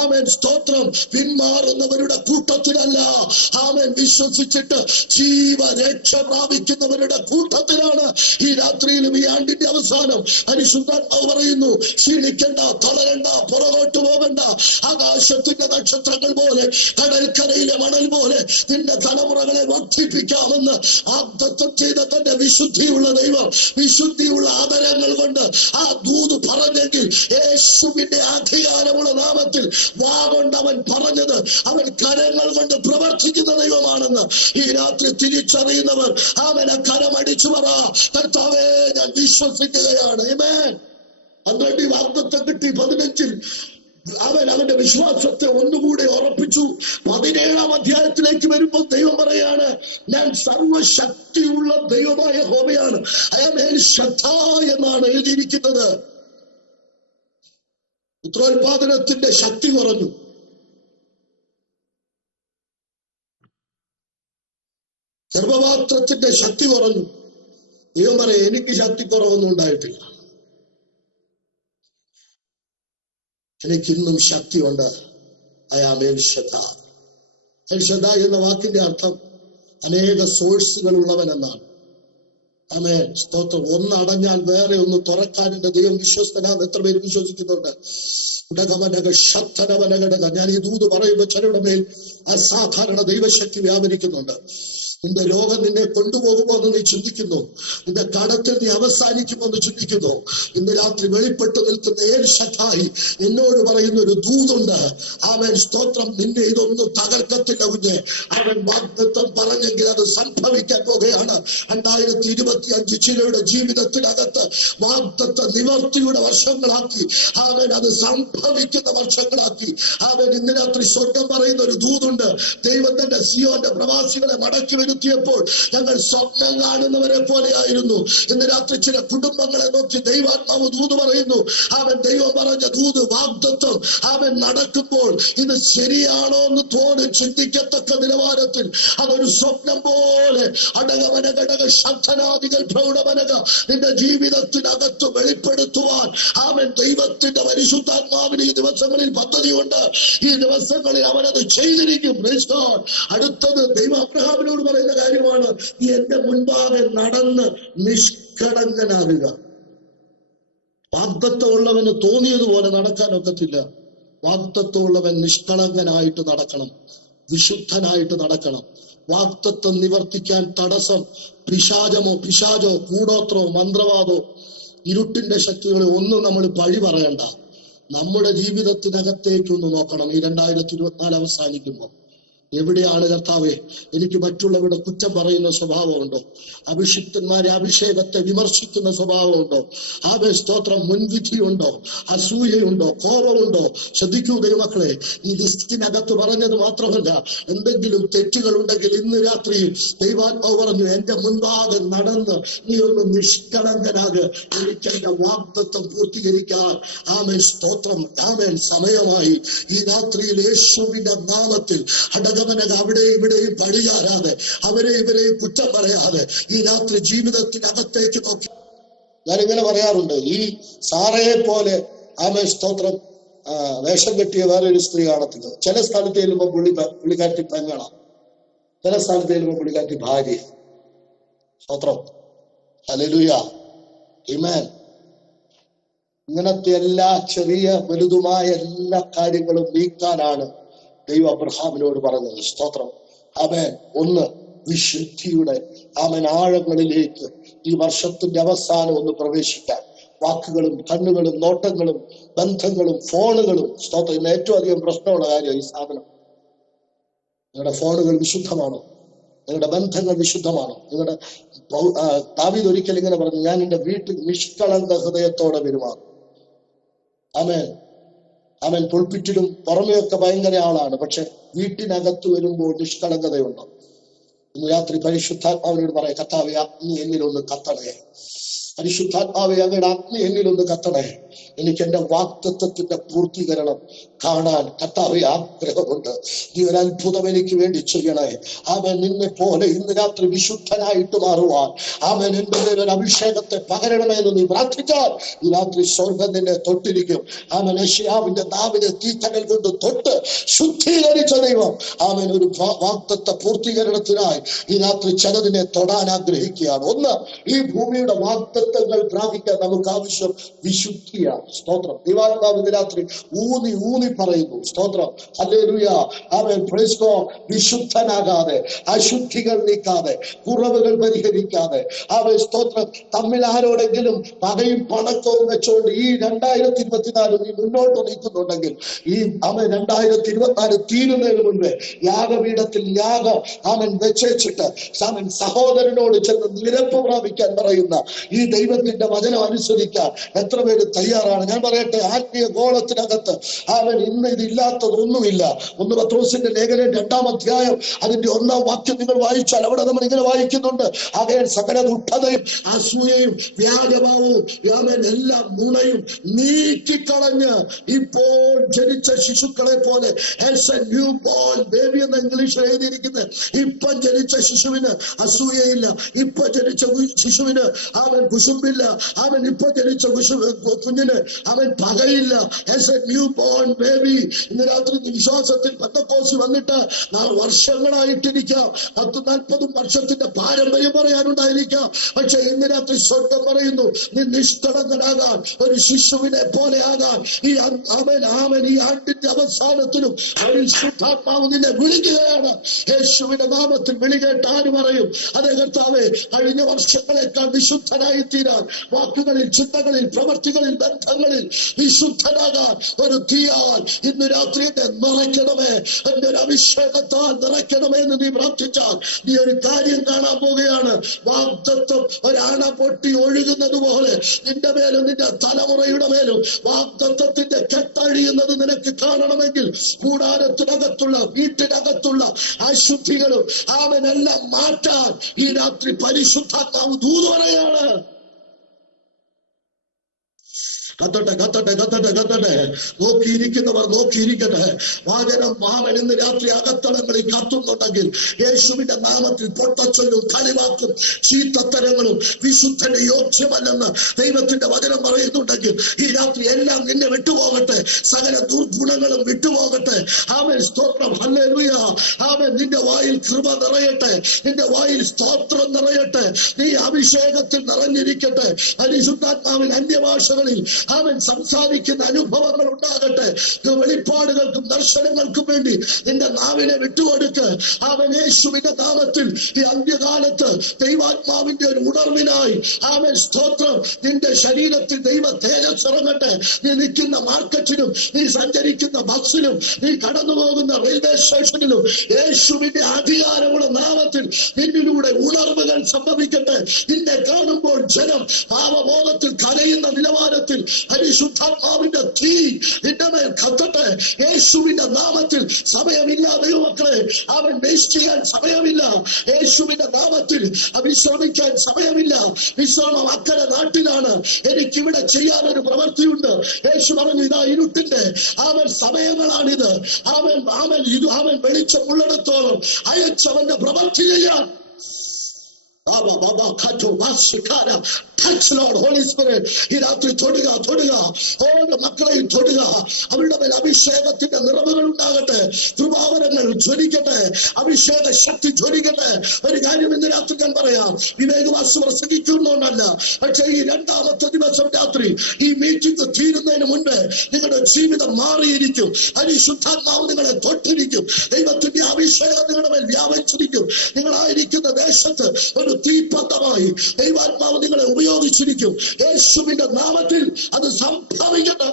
ആമേൻ സ്തോത്രം പിന്മാറുന്നവരുടെ കൂട്ടത്തിലല്ല, ആമേൻ വിശ്വസിച്ചിട്ട് ജീവരക്ഷ പ്രാപിക്കുന്നവരുടെ കൂട്ടത്തിലാണ്. ഈ രാത്രിയിലും ഈ ആണ്ടിന്റെ അവസാനം പരിശുദ്ധാത്മാവ് പറയുന്നു, ക്ഷീണിക്കണ്ട, തളരണ്ട, പുറകോട്ട് പോകണ്ട. ആകാശത്തിന്റെ നക്ഷത്രങ്ങൾ പോലെ, കടൽക്കരയിലെ മണൽ പോലെ നിന്റെ തലമുറകളെ വർദ്ധിപ്പിക്കാമെന്ന് വാഗ്ദത്തം ചെയ്ത തന്റെ വിശുദ്ധിയുള്ള ദൈവം വിശുദ്ധിയുള്ള ആദരങ്ങൾ കൊണ്ട് ആ ദൂത് പറഞ്ഞെങ്കിൽ, യേശുവിന്റെ അധികാരമുള്ള നാമത്തിൽ വാ കൊണ്ട് അവൻ പറഞ്ഞത് അവൻ കരങ്ങൾ കൊണ്ട് പ്രവർത്തിക്കുന്ന ദൈവമാണെന്ന് ഈ രാത്രി തിരിച്ചറിയുന്നവർ അവനെ കരമടിച്ചു പറ, കർത്താവേ ഞാൻ വിശ്വസിക്കുകയാണ്. ആമേൻ. 12 വാഗ്ദത്തം കിട്ടി, 15 അവൻ അവന്റെ വിശ്വാസത്തെ ഒന്നുകൂടെ ഉറപ്പിച്ചു. 17-ാം അധ്യായത്തിലേക്ക് വരുമ്പോൾ ദൈവം പറയാണ്, ഞാൻ സർവശക്തിയുള്ള ദൈവമായ യഹോവയാണ്. അയാൾ ശ്രദ്ധ എന്നാണ് എഴുതിയിരിക്കുന്നത്. പുത്രോത്പാദനത്തിന്റെ ശക്തി കുറഞ്ഞു, ഗർഭപാത്രത്തിന്റെ ശക്തി കുറഞ്ഞു. ദൈവം പറയാം, എനിക്ക് ശക്തി കുറവൊന്നും ഉണ്ടായിട്ടില്ല, എനിക്കിന്നും ശക്തിയുണ്ട്. എൽഷദ എന്ന വാക്കിന്റെ അർത്ഥം അനേക സോഴ്സുകൾ ഉള്ളവൻ എന്നാണ്. ആമേൻ സ്തോത്രം. ഒന്ന് അടഞ്ഞാൽ വേറെ ഒന്ന് തുറക്കാൻ എന്റെ ദൈവം വിശ്വസ്തനാന്ന് എത്ര പേര് വിശ്വസിക്കുന്നുണ്ട്? ഞാൻ ഈ ദൂത് പറയുമ്പോൾ ചിലരുടെ മേൽ അസാധാരണ ദൈവശക്തി വ്യാപരിക്കുന്നുണ്ട്. നിന്റെ രോഗം നിന്നെ കൊണ്ടുപോകുമോ എന്ന് നീ ചിന്തിക്കുന്നു, നിന്റെ കടത്തിൽ നീ അവസാനിക്കുമോ എന്ന് ചിന്തിക്കുന്നു. ഇന്ന് രാത്രി വെളിപ്പെട്ടു നിൽക്കുന്ന ഏൽഷദായി എന്നോട് പറയുന്ന ഒരു ദൂതുണ്ട്. അവൻ സ്തോത്രം, നിന്നെ ഇതൊന്നും തകർക്കത്തില്ല കുഞ്ഞെ. അവൻ വാഗ്ദത്തം പറഞ്ഞെങ്കിൽ അത് സംഭവിക്കാൻ പോകുകയാണ്. 2025 ചിലരുടെ ജീവിതത്തിനകത്ത് വാഗ്ദത്ത നിവർത്തിയുടെ വർഷങ്ങളാക്കി അവൻ അത് സംഭവിക്കുന്ന വർഷങ്ങളാക്കി അവൻ ഇന്ന് രാത്രി സ്വർഗം പറയുന്ന ഒരു ദൂതുണ്ട്. ദൈവം തന്റെ സിയോന്റെ പ്രവാസികളെ മടക്കി പ്പോൾ ഞങ്ങൾ സ്വപ്നം കാണുന്നവരെ പോലെയായിരുന്നു. ഇന്ന് രാത്രി ചില കുടുംബങ്ങളെ നോക്കി ദൈവാത്മാവ് ദൂത് പറയുന്നു. അവൻ ദൈവം പറഞ്ഞ ദൂത് വാഗ്ദത്തം അവൻ നടക്കുമ്പോൾ ഇത് ശരിയാണോ എന്ന് തോന്നി ചിന്തിക്കത്തക്ക നിലവാരത്തിൽ അതൊരു സ്വപ്നം പോലെ അടകവനകടക ശബ്ദനാദികൾ പ്രൗഢമനക നിന്റെ ജീവിതത്തിനകത്ത് വെളിപ്പെടുത്തുവാൻ അവൻ ദൈവത്തിന്റെ പരിശുദ്ധാത്മാവിന് ഈ ദിവസങ്ങളിൽ പദ്ധതിയുണ്ട്. ഈ ദിവസങ്ങളിൽ അവനത് ചെയ്തിരിക്കും. അടുത്തത് ദൈവം അബ്രഹാമിനോട് പറയുന്ന കാര്യമാണ്, നീ എന്റെ മുൻപാകെ നടന്ന് നിഷ്കളങ്കനാകുക. വാഗ്ദത്തമുള്ളവന് തോന്നിയതുപോലെ നടക്കാൻ ഒക്കത്തില്ല. വാഗ്ദത്തമുള്ളവൻ നിഷ്കളങ്കനായിട്ട് നടക്കണം, വിശുദ്ധനായിട്ട് നടക്കണം. വാഗ്ദത്തം നിവർത്തിക്കാൻ തടസ്സം പിശാചോ കൂടോത്രോ മന്ത്രവാദോ ഇരുട്ടിന്റെ ശക്തികളെ ഒന്നും നമ്മൾ പഴി പറയണ്ട. നമ്മുടെ ജീവിതത്തിനകത്തേക്കൊന്ന് നോക്കണം. ഈ 2024 അവസാനിക്കുമ്പോൾ എവിടെയാണ് കർത്താവേ എനിക്ക് മറ്റുള്ളവരുടെ കുറ്റം പറയുന്ന സ്വഭാവമുണ്ടോ? അഭിഷിക്തന്മാരെ അഭിഷേകത്തെ വിമർശിക്കുന്ന സ്വഭാവമുണ്ടോ? സ്തോത്രം, മുൻവിധിയുണ്ടോ? അസൂയയുണ്ടോ? കോപമുണ്ടോ? ശ്രദ്ധിക്കൂ ദൈവമക്കളെ, ഈ ലിസ്റ്റിനകത്ത് പറഞ്ഞത് മാത്രമല്ല, എന്തെങ്കിലും തെറ്റുകൾ ഉണ്ടെങ്കിൽ ഇന്ന് രാത്രി ദൈവാത്മാവ് പറഞ്ഞു, എന്റെ മുൻപാകെ നടന്ന് നീ ഒന്ന് നിഷ്കളങ്കനാക്, എനിക്ക് എന്റെ വാഗ്ദത്തം പൂർത്തീകരിക്കാൻ ആമേൻ സ്തോത്രം ആമേൻ സമയമായി. ഈ രാത്രിയിൽ യേശുവിന്റെ നാമത്തിൽ അടകമനക അവിടെ ഇവിടെയും പഴിയാരാതെ, അവരെ ഇവരെയും കുറ്റം പറയാതെ ഈ രാത്രി ജീവിതത്തിനകത്തേക്ക് നോക്കി. ഞാനിങ്ങനെ പറയാറുണ്ട്, ഈ സാറയെ പോലെ ആമേൻ സ്തോത്രം വേഷം കെട്ടിയ വേറൊരു സ്ത്രീ കാണത്തില്ല. ചില സ്ഥലത്ത് ചെല്ലുമ്പോൾ പുള്ളിക്കാറ്റി പെങ്ങളാം, ചില സ്ഥലത്ത് ചെല്ലുമ്പോൾ പുള്ളിക്കാറ്റി ഭാര്യ. സ്തോത്രം, ഹല്ലേലൂയ, ആമേൻ. ഇങ്ങനത്തെ എല്ലാ ചെറിയ വലുതുമായ എല്ലാ കാര്യങ്ങളും നീക്കാനാണ് ദൈവം അബ്രഹാമിനോട് പറഞ്ഞത്. സ്തോത്രം, ആമേൻ. ഒന്ന്, വിശുദ്ധിയുടെ ആമേൻ ആഴങ്ങളിലേക്ക് ഈ വർഷത്തിന്റെ അവസാനം ഒന്ന് പ്രവേശിക്കാൻ. വാക്കുകളും കണ്ണുകളും നോട്ടങ്ങളും ബന്ധങ്ങളും ഫോണുകളും, സ്തോത്രം, ഇന്ന് ഏറ്റവും അധികം പ്രശ്നമുള്ള കാര്യം ഈ സാധനം. നിങ്ങളുടെ ഫോണുകൾ വിശുദ്ധമാണോ? നിങ്ങളുടെ ബന്ധങ്ങൾ വിശുദ്ധമാണോ? നിങ്ങളുടെ ദാവീദ് ഒരിക്കൽ ഇങ്ങനെ പറഞ്ഞു, ഞാൻ എന്റെ വീട്ടിൽ നിഷ്കളങ്ക ഹൃദയത്തോടെ പെരുമാറും. ആമേൻ, ആമേൻ. പുൾപിറ്റിലും പുറമെയൊക്കെ ഭയങ്കര ആളാണ്, പക്ഷെ വീട്ടിനകത്ത് വരുമ്പോൾ നിഷ്കളങ്കതയുണ്ടോ? ഇന്ന് രാത്രി പരിശുദ്ധാത്മാവിനോട് പറയാം, കർത്താവേ, അഗ്നി എന്നിലൊന്ന് കത്തണേ. പരിശുദ്ധാത്മാവേ, അങ്ങയുടെ അഗ്നി എന്നിലൊന്ന് കത്തണേ. എനിക്ക് എന്റെ വാഗ്ദത്തത്തിന്റെ പൂർത്തീകരണം കാണാൻ കർത്താവേ ആഗ്രഹമുണ്ട്. നീ ഒരു അത്ഭുതം എനിക്ക് വേണ്ടി ചെയ്യണേ. ആമേൻ. നിന്നെ പോലെ ഇന്ന് രാത്രി വിശുദ്ധനായിട്ട് മാറുവാൻ ആമേൻ എന്റെ മേലൊരു അഭിഷേകത്തെ പകരണമേന്ന് നീ പ്രാർത്ഥിച്ചാൽ ഈ രാത്രി സ്വർഗം നിന്നെ തൊട്ടിരിക്കും. ആമേൻ. യെശയ്യാവിന്റെ നാവിനെ തീക്കനൽ കൊണ്ട് തൊട്ട് ശുദ്ധീകരിച്ച ദൈവം ആമേൻ ഒരു വാഗ്ദത്ത പൂർത്തീകരണത്തിനായി ഈ രാത്രി ചിലതിനെ തൊടാൻ ആഗ്രഹിക്കുകയാണ്. ഒന്ന്, ഈ ഭൂമിയുടെ വാഗ്ദത്തങ്ങൾ പ്രാപിക്കാൻ നമുക്ക് ആവശ്യം വിശുദ്ധിയാണ്. സ്തോത്രം. ദൈവാത്മാവിന്റെ രാത്രി ഊന്നി ഊന്നി പറയുന്നു. സ്തോത്രം, ഹല്ലേലൂയ, ആമേൻ, പ്രൈസ് ഗോഡ്. വിശുദ്ധനാകാതെ, അശുദ്ധികൾ നീക്കാതെ, കുറവുകൾ പരിഹരിക്കാതെ, ആമേൻ സ്തോത്രം, തമ്മിൽ ആരോടെങ്കിലും പകയും പണക്കവും വെച്ചുകൊണ്ട് ഈ 2024 നീ മുന്നോട്ട് നീക്കുന്നുണ്ടെങ്കിൽ, ഈ ആമേൻ 2024 തീരുന്നതിന് മുൻപേ യാഗപീഠത്തിൽ ആമേൻ വെച്ചിട്ട് ആമേൻ സഹോദരനോട് ചെന്ന് നിരപ്പ് പ്രാപിക്കാൻ പറയുന്ന ഈ ദൈവത്തിന്റെ വചനം അനുസരിക്കാൻ എത്ര പേര് തയ്യാറാണ്? ഞാൻ പറയട്ടെ, ആത്മീയ ഗോളത്തിനകത്ത് അവൻ ഇന്ന് ഇതില്ലാത്തതൊന്നുമില്ല. 1 പത്രോസിന്റെ ലേഖനം 2-ാം അധ്യായം അതിന്റെ 1-ാം വാക്യം നിങ്ങൾ വായിച്ചാൽ അവിടെ നമ്മൾ ഇങ്ങനെ വായിക്കുന്നുണ്ട്, അവൻ സകല ദുഷ്ടതയും അസൂയയും വ്യാജഭാവവും അവൻ എല്ലാം നുണയും നീക്കിക്കളഞ്ഞ് ഇപ്പോൾ ജനിച്ച ശിശുക്കളെ പോലെ ന്യൂ ബോൺ ബേബി എന്ന് ഇംഗ്ലീഷിൽ എഴുതിയിരിക്കുന്നത്. ഇപ്പം ജനിച്ച ശിശുവിന് അസൂയയില്ല, ഇപ്പൊ ജനിച്ച ശിശുവിന് അവൻ കുശുമ്പില്ല, അവൻ ഇപ്പൊ ജനിച്ച കുഞ്ഞിന് അവൻ പകയില്ല. New born baby. ഇന്ന് രാത്രി വിശ്വാസത്തിൽ പെന്തക്കോസ്തി വന്നിട്ട് വർഷങ്ങളായിട്ടിരിക്കാം, 10-40 വർഷത്തിന്റെ പാരമ്പര്യം പറയാനുണ്ടായിരിക്കാം. പക്ഷെ ഇന്ന് രാത്രി സ്വർഗം പറയുന്നു, നീ നിഷ്കളങ്കനാകാൻ, ഒരു ശിശുവിനെ പോലെ ആകാൻ ഈ ആമേൻ ഈ ആണ്ടിന്റെ അവസാനത്തിലും പരിശുദ്ധാത്മാവ് നിന്നെ വിളിക്കുകയാണ്. യേശുവിന്റെ നാമത്തിൽ വിളികേട്ട് ആര് പറയും, അതേ കർത്താവേ, കഴിഞ്ഞ വർഷങ്ങളെക്കാൾ വിശുദ്ധനായി തീരാൻ, വാക്കുകളിൽ, ചിന്തകളിൽ, പ്രവർത്തികളിൽ, ബന്ധങ്ങളിൽ വിശുദ്ധനാകാൻ ഒരു തീയാൽ ഇന്ന് രാത്രി എന്നെ നിറയ്ക്കണമേ, എന്റെ ഒരു അഭിഷേകത്താൽ നിറയ്ക്കണമേ എന്ന് നീ പ്രാർത്ഥിച്ചാൽ നീ ഒരു കാര്യം കാണാൻ പോവുകയാണ്. വാഗ്ദത്തം ഒരാണ പൊട്ടി ഒഴുകുന്നത് പോലെ നിന്റെ മേലും നിന്റെ തലമുറയുടെ മേലും വാഗ്ദത്തത്തിന്റെ കെട്ടഴിയുന്നത് നിനക്ക് കാണണമെങ്കിൽ കൂടാരത്തിനകത്തുള്ള വീട്ടിനകത്തുള്ള അശുദ്ധികളും അവനെല്ലാം മാറ്റാൻ ഈ രാത്രി പരിശുദ്ധാത്മാവ് ദൂത് പറയാണ്. കത്തട്ടെ കത്തട്ടെ കത്തട്ടെ കത്തട്ടെ. നോക്കിയിരിക്കുന്നവർ നോക്കിയിരിക്കട്ടെ. വാചനം മാമൻ ഇന്ന് രാത്രി അകത്തളങ്ങളിൽ കത്തുന്നുണ്ടെങ്കിൽ യേശുവിന്റെ നാമത്തിൽ പൊട്ടച്ചൊല്ലും കളിവാക്കും ചീത്തത്തരങ്ങളും വിശുദ്ധന്റെ യോഗ്യമല്ലെന്ന് ദൈവത്തിന്റെ വചനം പറയുന്നുണ്ടെങ്കിൽ ഈ രാത്രി എല്ലാം നിന്നെ വിട്ടുപോകട്ടെ, സകല ദുർഗുണങ്ങളും വിട്ടുപോകട്ടെ. ആമേൻ സ്തോത്രം, ഹല്ലേലൂയ. ആമേൻ. നിന്റെ വായിൽ കൃപ നിറയട്ടെ, നിന്റെ വായിൽ സ്തോത്രം നിറയട്ടെ, നീ അഭിഷേകത്തിൽ നിറഞ്ഞിരിക്കട്ടെ. പരിശുദ്ധാത്മാവിൽ അന്യഭാഷകളിൽ അവൻ സംസാരിക്കുന്ന അനുഭവങ്ങൾ ഉണ്ടാകട്ടെ. വെളിപ്പാടുകൾക്കും ദർശനങ്ങൾക്കും വേണ്ടി നിന്റെ നാവിനെ വിട്ടുകൊടുക്ക്. അവൻ യേശുവിന്റെ നാമത്തിൽ ഈ അന്ത്യകാലത്ത് ദൈവാത്മാവിന്റെ ഒരു ഉണർവിനായി അവൻ സ്തോത്രം. നിന്റെ ശരീരത്തിൽ ദൈവ തേജസ് ഇറങ്ങട്ടെ. നീ നിൽക്കുന്ന മാർക്കറ്റിലും, നീ സഞ്ചരിക്കുന്ന ബസ്സിലും, നീ കടന്നു പോകുന്ന റെയിൽവേ സ്റ്റേഷനിലും യേശുവിന്റെ അധികാരമുള്ള നാമത്തിൽ നിന്നിലൂടെ ഉണർവുകൾ സംഭവിക്കട്ടെ. നിന്നെ കാണുമ്പോൾ ജനം പാപബോധത്തിൽ കരയുന്ന നിലവാരത്തിൽ പരിശുദ്ധാത്മാവിന്റെ തീ നിന്റെ മേൽ കത്തട്ടെ. യേശുവിന്റെ നാമത്തിൽ സമയമില്ല ദൈവമക്കളെ. അവൻ വേസ്റ്റ് ചെയ്യാൻ സമയമില്ല. യേശുവിന്റെ നാമത്തിൽ വിശ്രമിക്കാൻ സമയമില്ല. വിശ്രമം അക്കരെ നാട്ടിലാണ്. എനിക്കിവിടെ ചെയ്യാനൊരു പ്രവൃത്തിയുണ്ട്. യേശു പറഞ്ഞു, ഇതാ ഇരുട്ടിന്റെ അവൻ സമയങ്ങളാണിത്. അവൻ വെളിച്ചമുള്ളിടത്തോളം അയച്ചവന്റെ പ്രവൃത്തി ചെയ്യാൻ. ഈ രാത്രി തൊടുക. ഓരോ മക്കളെയും തൊടുക. അവരുടെ മേൽ അഭിഷേകത്തിന്റെ നിറവുകൾ ഉണ്ടാകട്ടെ. കൃപാവരങ്ങൾ ജ്വലിക്കട്ടെ. അഭിഷേക ശക്തി ജ്വലിക്കട്ടെ. ഒരു കാര്യം ഇന്ന് രാത്രി ഞാൻ പറയാം, വിവേകവാസ പ്രസംഗിക്കുന്നോണ്ടല്ല, പക്ഷെ ഈ രണ്ടാമത്തെ ദിവസം രാത്രി ഈ മീറ്റിംഗ് തീരുന്നതിന് മുൻപ് നിങ്ങളുടെ ജീവിതം മാറിയിരിക്കും. പരിശുദ്ധാത്മാവ് നിങ്ങളെ തൊട്ടിരിക്കും. ദൈവത്തിന്റെ അഭിഷേകം നിങ്ങളുടെ മേൽ വ്യാപിച്ചിരിക്കും. നിങ്ങളായിരിക്കുന്ന ദേശത്ത് ഒരു തീപ്പന്തമായി ദൈവാത്മാവ് നിങ്ങളെ ഉപയോഗിച്ചിരിക്കും. യേശുവിന്റെ നാമത്തിൽ അത് സംഭവിക്കട്ടെ.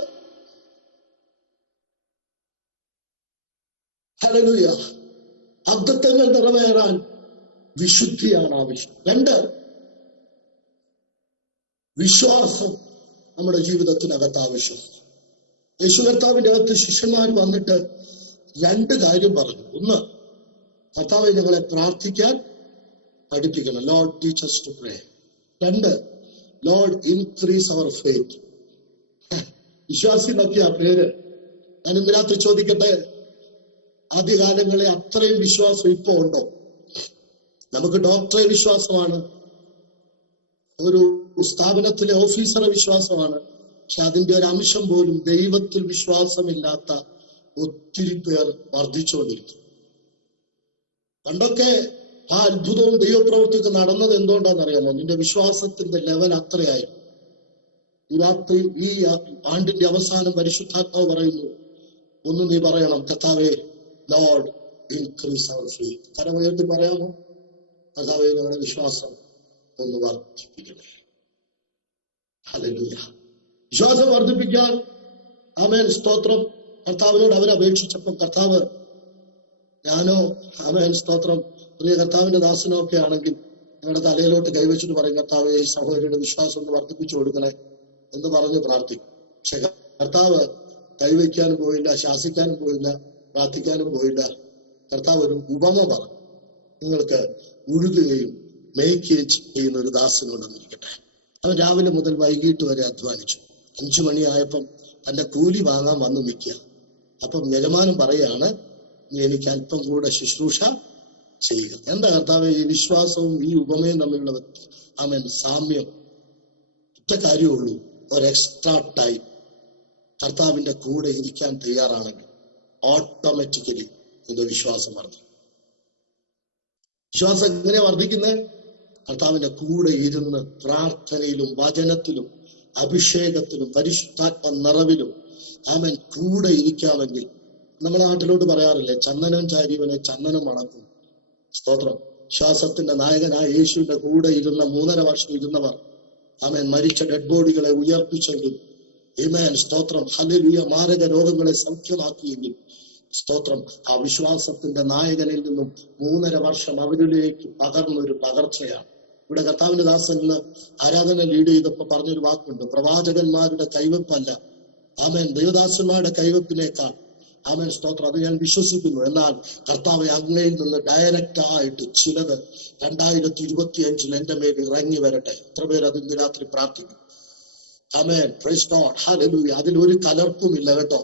ഹല്ലേലൂയ. വാഗ്ദത്തങ്ങൾ നിറവേറാൻ വിശുദ്ധിയാണ് ആവശ്യം. 2, വിശ്വാസം നമ്മുടെ ജീവിതത്തിനകത്ത് ആവശ്യം. യേശു കർത്താവിന്റെ അകത്ത് ശിഷ്യന്മാർ വന്നിട്ട് 2 കാര്യം പറഞ്ഞു. 1, കർത്താവേ ഞങ്ങളെ പ്രാർത്ഥിക്കാൻ പഠിപ്പിക്കണം. Lord teach us to pray. 2, Lord increase our faith. വിശ്വാസി എന്നൊക്കെയാ പേര്. ഞാൻ ഇന്ന് രാത്രി ചോദിക്കട്ടെ, ആദ്യകാലങ്ങളെ അത്രയും വിശ്വാസം ഇപ്പൊ ഉണ്ടോ? നമുക്ക് ഡോക്ടറെ വിശ്വാസമാണ്, ഒരു സ്ഥാപനത്തിലെ ഓഫീസറെ വിശ്വാസമാണ്. പക്ഷെ അതിന്റെ ഒരു അംശം പോലും ദൈവത്തിൽ വിശ്വാസമില്ലാത്ത ഒത്തിരി പേർ വർദ്ധിച്ചുകൊണ്ടിരിക്കും. പണ്ടൊക്കെ ആ അത്ഭുതവും ദൈവപ്രവൃത്തിയൊക്കെ നടന്നത് എന്തുകൊണ്ടാണെന്നറിയാമോ? നിന്റെ വിശ്വാസത്തിന്റെ ലെവൽ അത്രയായിരുന്നു. ഈ രാത്രി, ഈ ആണ്ടിന്റെ അവസാനം പരിശുദ്ധാത്മാവ് പറയുന്നു, ഒന്ന് നീ പറയണം, കർത്താവേ ലോർഡ് ഇൻക്രീസ് അവർ ഫെയ്ത്ത്. കരമുയർത്തി പറയാമോ? കർത്താവേ ഞങ്ങളുടെ വിശ്വാസം ഒന്ന് വർദ്ധിപ്പിക്കണേ. ഹല്ലേലൂയ. വിശ്വാസം വർദ്ധിപ്പിക്കാൻ ആമേൻ സ്തോത്രം. കർത്താവിനോട് അവരപേക്ഷിച്ചപ്പോൾ കർത്താവ്, ഞാനോ ആമേൻ സ്തോത്രം പ്രിയ കർത്താവിന്റെ ദാസനോ ഒക്കെ ആണെങ്കിൽ ഞങ്ങളുടെ തലയിലോട്ട് കൈവച്ചിട്ട് പറയും, കർത്താവ് ഈ സഹോദരിയുടെ വിശ്വാസം ഒന്ന് വർദ്ധിപ്പിച്ചു കൊടുക്കണേ എന്ന് പറഞ്ഞ് പ്രാർത്ഥിക്കും. പക്ഷെ കർത്താവ് കൈവയ്ക്കാനും പോയില്ല, ശാസിക്കാനും പോയില്ല, പ്രാർത്ഥിക്കാനും പോയില്ല. കർത്താവ് ഒരു ഉപമ പറഞ്ഞു, നിങ്ങൾക്ക് ഉഴുകുകയും മേയ്ക്കുകയും ചെയ്യുന്ന ഒരു ദാസനുണ്ടെന്നിരിക്കട്ടെ. അവൻ രാവിലെ മുതൽ വൈകിട്ട് വരെ അധ്വാനിച്ചു. 5 മണിയായപ്പം തന്റെ കൂലി വാങ്ങാൻ വന്നു നിൽക്കുക. അപ്പം യജമാനൻ പറയാണ്, നീ എനിക്ക് അല്പം കൂടെ ശുശ്രൂഷ ചെയ്യുക. എന്താ കർത്താവ് ഈ വിശ്വാസവും ഈ ഉപമയും തമ്മിലുള്ള ആമേൻ സാമ്യം? ഒറ്റ കാര്യമുള്ളൂ, ഒരു എക്സ്ട്രാ ടൈം കർത്താവിന്റെ കൂടെ ഇരിക്കാൻ തയ്യാറാണെങ്കിൽ ഓട്ടോമാറ്റിക്കലി നിന്റെ വിശ്വാസം വർദ്ധിക്കും. വിശ്വാസം എങ്ങനെ വർദ്ധിക്കുന്നത്? കർത്താവിന്റെ കൂടെ ഇരുന്ന് പ്രാർത്ഥനയിലും വചനത്തിലും അഭിഷേകത്തിലും പരിശുദ്ധാത്മ നിറവിലും ആമേൻ കൂടെ ഇരിക്കാമെങ്കിൽ. നമ്മുടെ നാട്ടിലോട്ട് പറയാറില്ലേ, ചന്ദനം ചാരിയവനെ ചന്ദനം മണക്കും. സ്തോത്രം. വിശ്വാസത്തിന്റെ നായകനായ യേശുവിന്റെ കൂടെ ഇരുന്ന 3.5 വർഷം ഇരുന്നവർ ആമേൻ മരിച്ച ഡെഡ് ബോഡികളെ ഉയർപ്പിച്ചെങ്കിൽ, ആമേൻ സ്തോത്രം, ഹല്ലേലൂയ, മാരക രോഗങ്ങളെ സൗഖ്യമാക്കിയെങ്കിൽ, സ്തോത്രം, ആ വിശ്വാസത്തിന്റെ നായകനിൽ നിന്നും 3.5 വർഷം അവരിലേക്ക് പകർന്നൊരു പകർച്ചയാണ്. ഇവിടെ കർത്താവിന്റെ ദാസനിൽ ആരാധന ലീഡ് ചെയ്തപ്പോ പറഞ്ഞൊരു വാക്കുണ്ട്, പ്രവാചകന്മാരുടെ കൈവെപ്പല്ല, ആമേൻ ദൈവദാസന്മാരുടെ കൈവെപ്പിനേക്കാൾ. ആമേൻ സ്തോത്രം, അത് ഞാൻ വിശ്വസിക്കുന്നു. എന്നാൽ കർത്താവ് അങ്ങയിൽ നിന്ന് ഡയറക്റ്റ് ആയിട്ട് ചിലത് 2025 എന്റെ മേൽ ഇറങ്ങി വരട്ടെ. എത്ര പേര് അത് ഇന്ന് രാത്രി പ്രാർത്ഥിക്കും? ആമേൻ, പ്രൈസ് ഗോഡ്, ഹല്ലേലൂയ. അതിലൊരു കലർപ്പുമില്ല കേട്ടോ.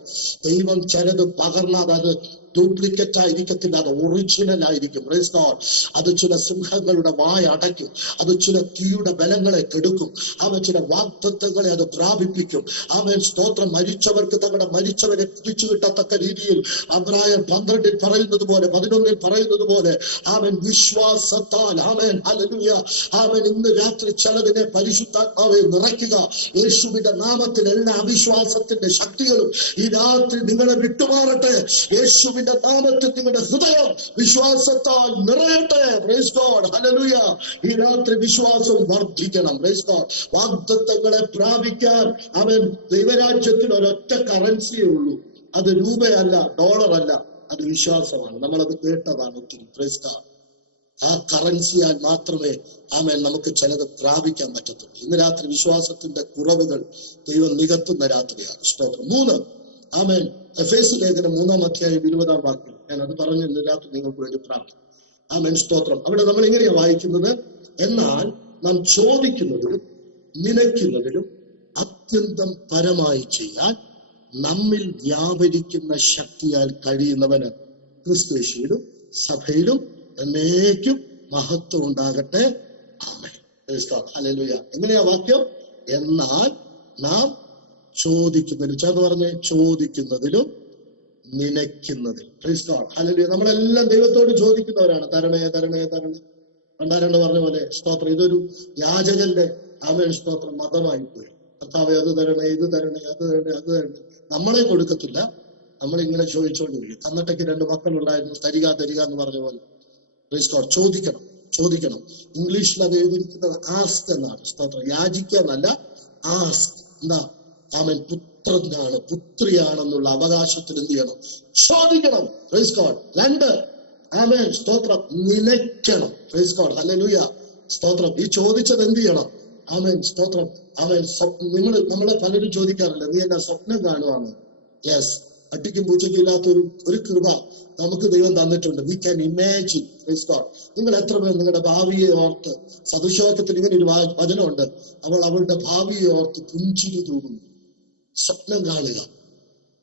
ദൈവം ചിലത് പകർന്നാൽ അത് ഡ്യൂപ്ലിക്കേറ്റ് ആയിരിക്കത്തില്ല, അത് ഒറിജിനൽ ആയിരിക്കും. Praise God. അത് ചില സിംഹങ്ങളുടെ വായ അടയ്ക്കും, അത് ചില തീയുടെ ബലങ്ങളെ കെടുക്കും, അവൻ ചില വാഗ്ദത്തങ്ങളെ അത് പ്രാപിപ്പിക്കും. അവൻ സ്തോത്രം. മരിച്ചവർക്ക് തങ്ങളുടെ മരിച്ചവരെ തിരിച്ചു കിട്ടത്തക്ക രീതിയിൽ അബ്രായർ 12 പറയുന്നത് പോലെ, 11 പറയുന്നത് പോലെ അവൻ വിശ്വാസത്താൽ അവൻ ഹല്ലേലൂയ അവൻ ഇന്ന് രാത്രി ചിലതിനെ പരിശുദ്ധാത്മാവെ നിറയ്ക്കുക. യേശുവിന്റെ നാമത്തിൽ എല്ലാ അവിശ്വാസത്തിന്റെ ശക്തികളും ഈ രാത്രി നിങ്ങളെ വിട്ടുമാറട്ടെ. യേശുവിന്റെ നാമത്തിൽ നിങ്ങളുടെ ഹൃദയം വിശ്വാസത്താൽ നിറയട്ടെ. Price God. ഹല്ലേലൂയ. ഈ രാത്രി വിശ്വാസം വർദ്ധിക്കണം. Praise God. വാഗ്ദത്തങ്ങളെ പ്രാപിക്കാൻ അവൻ ദൈവരാജ്യത്തിൽ ഒരൊറ്റ കറൻസിയേ ഉള്ളൂ. അത് രൂപയല്ല, ഡോളറല്ല, അത് വിശ്വാസമാണ്. നമ്മളത് കേട്ടതാണ് ഒത്തിരി. Praise God. ആ കറൻസിയാൽ മാത്രമേ ആമേൻ നമുക്ക് ചിലത് പ്രാപിക്കാൻ പറ്റത്തുള്ളൂ. ഇന്ന് രാത്രി വിശ്വാസത്തിന്റെ കുറവുകൾ ദൈവം നികത്തുന്ന രാത്രിയാണ്. സ്തോത്രം. 3 ആമേൻ. എഫേസ്യ ലേഖനം 3-ാം അധ്യായം 20-ാം വാക്യം. ഞാൻ അത് പറഞ്ഞ് ഇന്ന് രാത്രി നിങ്ങൾക്ക് വേണ്ടി പ്രാർത്ഥിക്കും. ആമേൻ. സ്തോത്രം. അവിടെ നമ്മൾ ഇങ്ങനെയാ വായിക്കുന്നത്: എന്നാൽ നാം ചോദിക്കുന്നതിലും നിലയ്ക്കുന്നതിലും അത്യന്തം പരമായി ചെയ്യാൻ നമ്മിൽ വ്യാപരിക്കുന്ന ശക്തിയാൽ കഴിയുന്നവന് ക്രിസ്തുയേശുവിലും സഭയിലും എന്നേക്കും മഹത്വം ഉണ്ടാകട്ടെ. ആമേൻ. ഹല്ലേലൂയ. എങ്ങനെയാ വാക്യം? എന്നാൽ നാം ചോദിക്കുന്നതിലും, ചേർന്ന് പറഞ്ഞേ, ചോദിക്കുന്നതിലും നിലയ്ക്കുന്നതിലും. Praise God. ഹല്ലേലൂയ. നമ്മളെല്ലാം ദൈവത്തോട് ചോദിക്കുന്നവരാണ്. തരണേ തരണേ തരണേ. പണ്ടാരണ്ട് പറഞ്ഞ പോലെ സ്തോത്രം, ഇതൊരു യാചകന്റെ ആമേൻ സ്തോത്രം മതമായി പോയി. കർത്താവേ അത് തരണേ, ഇത് തരണേ, അത് തരണേ, അത് തരണേ. നമ്മളെ കൊടുക്കത്തില്ല, നമ്മളിങ്ങനെ ചോദിച്ചോണ്ടിരിക്കും. അന്നട്ടേക്ക് 2 മക്കളുണ്ടായിരുന്നു, തരിക തരിക എന്ന് പറഞ്ഞ പോലെ. Praise God. ചോദിക്കണം, ചോദിക്കണം. ഇംഗ്ലീഷിൽ അത് എഴുതിയിരിക്കുന്നത് ആസ്ക് എന്നാണ്. സ്തോത്രം. യാചിക്കാന്നല്ല, ആസ്ക്. എന്താ? ആമേൻ. പുത്രനാണ്, പുത്രിയാണെന്നുള്ള അവകാശത്തിൽ എന്ത് ചെയ്യണം? ചോദിക്കണം. Praise God. 2 ആമേൻ സ്തോത്രം, നിലയ്ക്കണം. Price God. ഹല്ലേലൂയ. സ്തോത്രം. ഈ ചോദിച്ചത് എന്ത് ചെയ്യണം? ആമേൻ സ്തോത്രം. ആമേൻ. നമ്മളെ പലരും ചോദിക്കാറില്ല, നീ എന്നാ സ്വപ്നം കാണുവാണ്? യെസ്. അട്ടിക്കും പൂച്ചയ്ക്കും ഇല്ലാത്തൊരു കൃപ നമുക്ക് ദൈവം തന്നിട്ടുണ്ട്. We can imagine. Praise God. നിങ്ങൾ എത്ര പേർ നിങ്ങളുടെ ഭാവിയെ ഓർത്ത്, സദൃശവാക്യത്തിൽ ഇങ്ങനെ ഒരു വചനമുണ്ട്, അവൾ അവളുടെ ഭാവിയെ ഓർത്ത് പുഞ്ചിരി തൂകുന്നു. സ്വപ്നം കാണുക.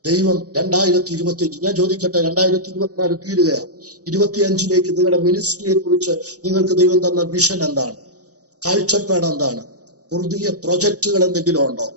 ദൈവം 2025, ഞാൻ ചോദിക്കട്ടെ, 2024 തീരുകയാണ്. 25ലേക്ക് നിങ്ങളുടെ മിനിസ്ട്രിയെ കുറിച്ച് നിങ്ങൾക്ക് ദൈവം തന്ന വിഷൻ എന്താണ്? കാഴ്ചപ്പാട് എന്താണ്? പുതിയ പ്രൊജക്ടുകൾ എന്തെങ്കിലും ഉണ്ടോ?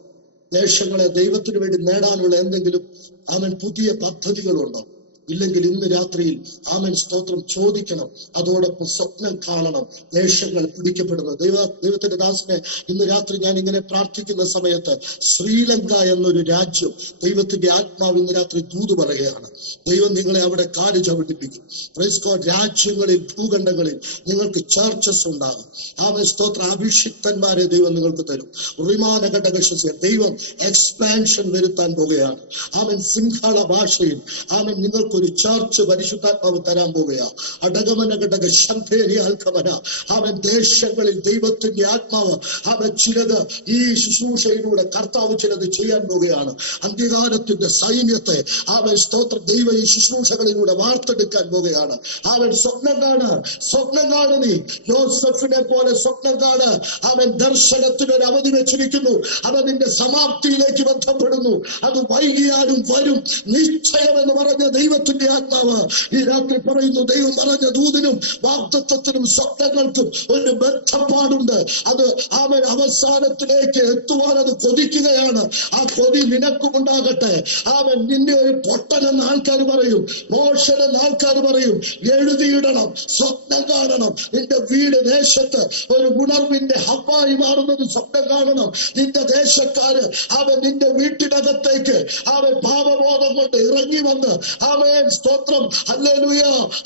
ദേശങ്ങളെ ദൈവത്തിന് വേണ്ടി നേടാനുള്ള എന്തെങ്കിലും ആമൻ പുതിയ പദ്ധതികളുണ്ടോ? ഇല്ലെങ്കിൽ ഇന്ന് രാത്രിയിൽ ആമൻ സ്തോത്രം ചോദിക്കണം. അതോടൊപ്പം സ്വപ്നം കാണണം. ദേശങ്ങൾ പിടിക്കപ്പെടുന്നു. ദൈവത്തിന്റെ ദാസനെ ഇന്ന് രാത്രി ഞാൻ ഇങ്ങനെ പ്രാർത്ഥിക്കുന്ന സമയത്ത് ശ്രീലങ്ക എന്നൊരു രാജ്യം ദൈവത്തിന്റെ ആത്മാവ് ഇന്ന് രാത്രി ദൂത് പറയുകയാണ്. ദൈവം നിങ്ങളെ അവിടെ കാല് ചവിട്ടിപ്പിക്കും. Praise God. രാജ്യങ്ങളിൽ, ഭൂഖണ്ഡങ്ങളിൽ നിങ്ങൾക്ക് ചർച്ചസ് ഉണ്ടാകും. ആമൻ സ്തോത്രം. അഭിഷിക്തന്മാരെ ദൈവം നിങ്ങൾക്ക് തരും. റിമാന ഘടകശസ്യ ദൈവം എക്സ്പാൻഷൻ വരുത്താൻ പോകുകയാണ്. ആമൻ. സിംഹള ഭാഷയിൽ ആമൻ നിങ്ങൾക്ക് ഒരു ചർച്ച് പരിശുദ്ധാത്മാവ് തരാൻ പോവുകയാ. അടകമന ഘടക ശംഭേരി ആൽക്കമന. അവൻ ദേശങ്ങളിൽ ദൈവത്തിന്റെ ആത്മാവ് അവൻ ചിലത് ഈ ശുശ്രൂഷയിലൂടെ കർത്താവ് ചിലത് ചെയ്യാൻ പോവുകയാണ്. അന്ത്യകാലത്തിന്റെ സൈന്യത്തെ അവൻ സ്തോത്ര ദൈവ ഈ ശുശ്രൂഷകളിലൂടെ വാർത്തെടുക്കാൻ പോവുകയാണ്. അവൻ സ്വപ്നം കാണ്, സ്വപ്നം കാണ്. നീ യോസഫിനെ പോലെ സ്വപ്നം കാണ്. അവൻ ദർശനത്തിനൊരു അവധി വെച്ചിരിക്കുന്നു. അവൻ നിന്റെ സമാപ്തിയിലേക്ക് ബന്ധപ്പെടുന്നു. അത് വൈകിയാലും വരും നിശ്ചയമെന്ന് പറഞ്ഞ ദൈവത്തിന്റെ ആത്മാവ് ഈ രാത്രി പറയുന്നു. ദൈവം പറഞ്ഞ ദൂതിനും വാഗ്ദത്തത്തിനും സ്വപ്നങ്ങൾക്കും ഒരു ബന്ധപ്പാടുണ്ട്. അത് അവൻ അവസാനത്തിലേക്ക് എത്തുവാൻ അത് കൊതിക്കുകയാണ്. ആ കൊതി നിനക്കും ഉണ്ടാകട്ടെ. അവൻ നിന്നെ ഒരു പൊട്ടനെന്ന് ആൾക്കാർ പറയും, മോശനെന്ന് ആൾക്കാർ പറയും. എഴുതിയിടണം, സ്വപ്നം കാണണം. നിന്റെ വീട് ദേശത്ത് ഒരു ഉണർവിന്റെ ഹബ്ബായി മാറുന്നത് സ്വപ്നം കാണണം. നിന്റെ ദേശക്കാര് അവൻ നിന്റെ വീട്ടിനകത്തേക്ക് അവൻ പാപബോധം കൊണ്ട് ഇറങ്ങി വന്ന് അവൻ സ്തോത്രം ഹല്ലേലൂയ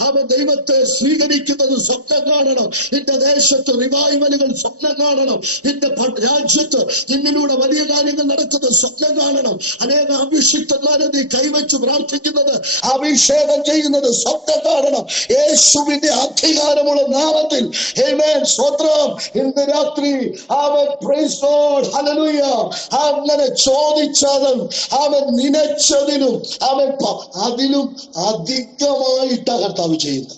അവൻ ദൈവത്തെ സ്വീകരിക്കുന്നത് സ്വപ്നം കാണണം. നിന്റെ ദേശത്ത് റിവൈവലുകൾ സ്വപ്നം കാണണം. നിന്റെ രാജ്യത്ത് നിന്നിലൂടെ വലിയ കാര്യങ്ങൾ നടക്കുന്നത് സ്വപ്നം കാണണം. അനേക അഭിഷിക്തന്മാരെ നീ കൈവച്ച് പ്രാർത്ഥിക്കുന്നത്, അഭിഷേകം ചെയ്യുന്നത് സ്വപ്നം കാണണം. യേശുവിന്റെ അധികാരമുള്ള നാമത്തിൽ ആമേൻ സ്തോത്രം. ഇന്ന് രാത്രി അവൻ പ്രൈസ് ഗോഡ് ഹല്ലേലൂയ അങ്ങനെ ചോദിച്ചതും അവൻ നിനച്ചതിനും അവൻ അതിലും അധികമായിട്ടാ കർത്താവ് ചെയ്യുന്നത്.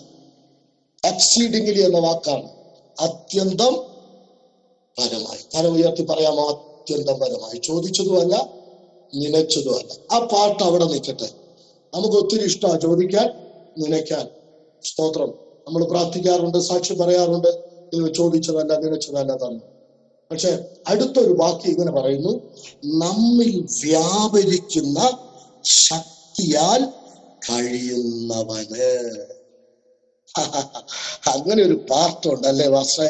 എക്സീഡിംഗ്ലി എന്ന വാക്കാണ്. അത്യന്തം പരമായി. കരം ഉയർത്തി പറയാമോ? അത്യന്തം പരമായി. ചോദിച്ചതുമല്ല, നിലച്ചതുമല്ല. ആ പാട്ട് അവിടെ നിൽക്കട്ടെ. നമുക്ക് ഒത്തിരി ഇഷ്ടമാണ് ചോദിക്കാൻ, നനയ്ക്കാൻ. സ്തോത്രം. നമ്മൾ പ്രാർത്ഥിക്കാറുണ്ട്, സാക്ഷി പറയാറുണ്ട്, ദൈവം ചോദിച്ചതല്ല നനച്ചതല്ല തന്നു. പക്ഷെ അടുത്തൊരു വാക്യം ഇങ്ങനെ പറയുന്നു, നമ്മിൽ വ്യാപരിക്കുന്ന ശക്തിയാൽ കഴിയുന്നവന്. അങ്ങനെ ഒരു പാർട്ടുണ്ട് അല്ലേ വാസേ?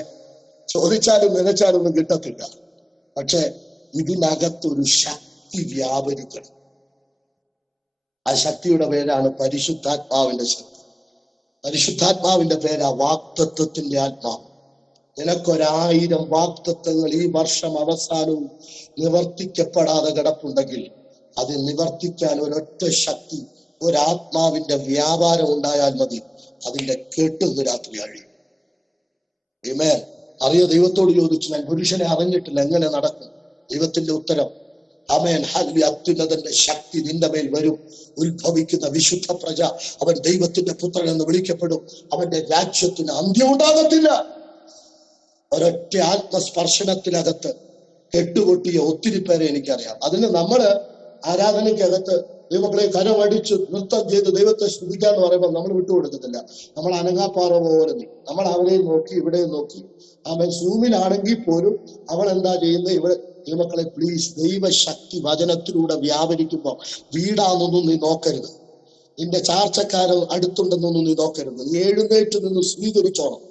ചോദിച്ചാലും നനച്ചാലും ഒന്നും കിട്ടത്തില്ല. പക്ഷെ ഇതിനകത്തൊരു ശക്തി വ്യാപരിക്കണം. ആ ശക്തിയുടെ പേരാണ് പരിശുദ്ധാത്മാവിന്റെ ശക്തി. പരിശുദ്ധാത്മാവിന്റെ പേരാ വാഗ്ദത്തത്തിന്റെ ആത്മാവ്. നിനക്കൊരായിരം വാഗ്ദത്തങ്ങൾ ഈ വർഷം അവസാനവും നിവർത്തിക്കപ്പെടാതെ കിടപ്പുണ്ടെങ്കിൽ അത് നിവർത്തിക്കാൻ ഒരൊറ്റ ശക്തി, ഒരാത്മാവിന്റെ വ്യാപാരം ഉണ്ടായാൽ മതി. അതിന്റെ കെട്ടുന്ന രാത്രി കഴിയും. ആമേൻ. അറിയോ, ദൈവത്തോട് ചോദിച്ചു, ഞാൻ പുരുഷനെ അറിഞ്ഞിട്ടില്ല, എങ്ങനെ നടക്കും? ദൈവത്തിന്റെ ഉത്തരം, ആമേൻ, ഹല്ലേലൂയ, അത്യുന്നതന്റെ ശക്തി നിന്റെ മേൽ വരും. ഉത്ഭവിക്കുന്ന വിശുദ്ധ പ്രജ അവൻ ദൈവത്തിന്റെ പുത്രൻ എന്ന് വിളിക്കപ്പെടും. അവന്റെ രാജ്യത്തിന് അന്ത്യം ഉണ്ടാകത്തില്ല. ഒരൊറ്റ ആത്മസ്പർശനത്തിനകത്ത് കെട്ടുകൊട്ടിയ ഒത്തിരി പേരെ എനിക്കറിയാം. അതിന് നമ്മള് ആരാധനയ്ക്കകത്ത് ദൈവങ്ങളെ കരമടിച്ച് നൃത്തം ചെയ്ത് ദൈവത്തെ സ്തുതിക്കാന്ന് പറയുമ്പോൾ നമ്മൾ വിട്ടുകൊടുക്കത്തില്ല. നമ്മൾ അനങ്ങാപ്പാറ പോലെ നമ്മൾ അവിടെയും നോക്കി ഇവിടെയും നോക്കി. അവൻ സൂമിലാണെങ്കിൽ പോലും അവൾ എന്താ ചെയ്യുന്നത്? ഇവിടെ ദൈവങ്ങളെ പ്ലീസ്, ദൈവശക്തി വചനത്തിലൂടെ വ്യാപരിക്കുമ്പോൾ വീടാണെന്നൊന്നും നീ നോക്കരുത്, നിന്റെ ചാർച്ചക്കാരൻ അടുത്തുണ്ടെന്നൊന്നും നീ നോക്കരുത്. നീ എഴുന്നേറ്റ് നിന്ന് സ്വീകരിച്ചോണം.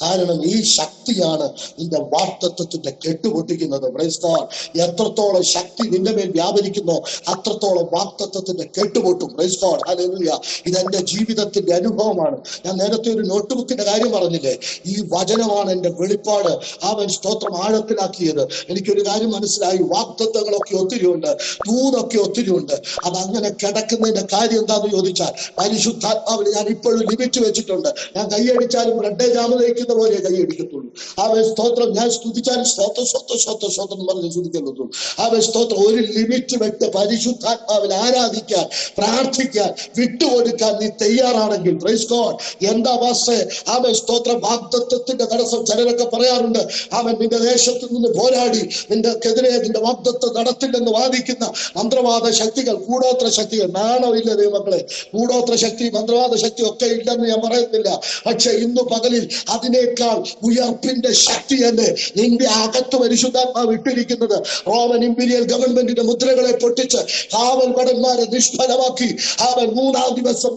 കാരണം ഈ ശക്തിയാണ് നിന്റെ വാഗ്ദത്തത്തിന്റെ കെട്ടുപൊട്ടിക്കുന്നത്. Praise God. എത്രത്തോളം ശക്തി നിന്റെ മേൽ വ്യാപരിക്കുന്നോ അത്രത്തോളം വാഗ്ദത്തത്തിന്റെ കെട്ടുപൊട്ടും. Praise God. ഹല്ലേലൂയ. ഇതെന്റെ ജീവിതത്തിന്റെ അനുഭവമാണ്. ഞാൻ നേരത്തെ ഒരു നോട്ട് ബുക്കിന്റെ കാര്യം പറഞ്ഞില്ലേ? ഈ വചനമാണ് എന്റെ വെളിപ്പാട്. അവൻ സ്തോത്രം ആഴത്തിലാക്കിയത്. എനിക്കൊരു കാര്യം മനസ്സിലായി, വാഗ്ദത്തങ്ങളൊക്കെ ഒത്തിരി ഉണ്ട്, ദൂതൊക്കെ ഒത്തിരി ഉണ്ട്. അതങ്ങനെ കിടക്കുന്നതിന്റെ കാര്യം എന്താന്ന് ചോദിച്ചാൽ, പരിശുദ്ധാത്മാവിന് ഞാൻ ഇപ്പോഴും ലിമിറ്റ് വെച്ചിട്ടുണ്ട്. ഞാൻ കൈയടിച്ചാലും ബ്ലഡ് ജാമതയ്ക്കുന്ന പോലെ കൈയടിക്കത്തുള്ളൂ. അവൻ സ്തോത്രം ഞാൻ സ്തുതിച്ചാലും സ്തോത്രം സ്വത്രം സ്വത്രം സ്വത്രം എന്ന് പറഞ്ഞ് സ്തുതിക്കത്തുള്ളൂ. അവൻ സ്തോത്രം ഒരു ലിമിറ്റ് വെച്ച് പരിശുദ്ധാത്മാവിൽ ആരാധിക്കാൻ, പ്രാർത്ഥിക്കാൻ, വിട്ടുകൊടുക്കാൻ നീ തയ്യാറാണെങ്കിൽ, പ്രൈസ് ഗോഡ്, എന്താ വാസേ? അവൻ സ്തോത്രം വാഗ്ദത്തത്തിന്റെ തടസ്സം ചിലരൊക്കെ പറയാറുണ്ട്. അവൻ നിന്റെ ദേശത്ത് നിന്ന് പോരാടി നിന്റെക്കെതിരെ നിന്റെ വാഗ്ദത്തം നടത്തില്ലെന്ന് വാദിക്കുന്ന മന്ത്രവാദ ശക്തികൾ, കൂടോത്ര ശക്തികൾ. നാണമില്ല ദൈവമക്കളെ, കൂടോത്ര ശക്തി, മന്ത്രവാദ ശക്തി ഒക്കെ ഇല്ലെന്ന് ഞാൻ പറയുന്നില്ല. പക്ഷെ ഇന്ന് പകലിൽ അതിനേക്കാൾ ഉയർപ്പിന്റെ ശക്തി തന്നെ നിന്റെ അകത്ത് പരിശുദ്ധാത്മാവ് ഇട്ടിരിക്കുന്നത്. റോമൻ ഇമ്പീരിയൽ ഗവൺമെന്റിന്റെ മുദ്രകളെ പൊട്ടിച്ച് കാവൽ ഭടന്മാരെ നിഷ്ഫലമാക്കി അവൻ 3-ാം ദിവസം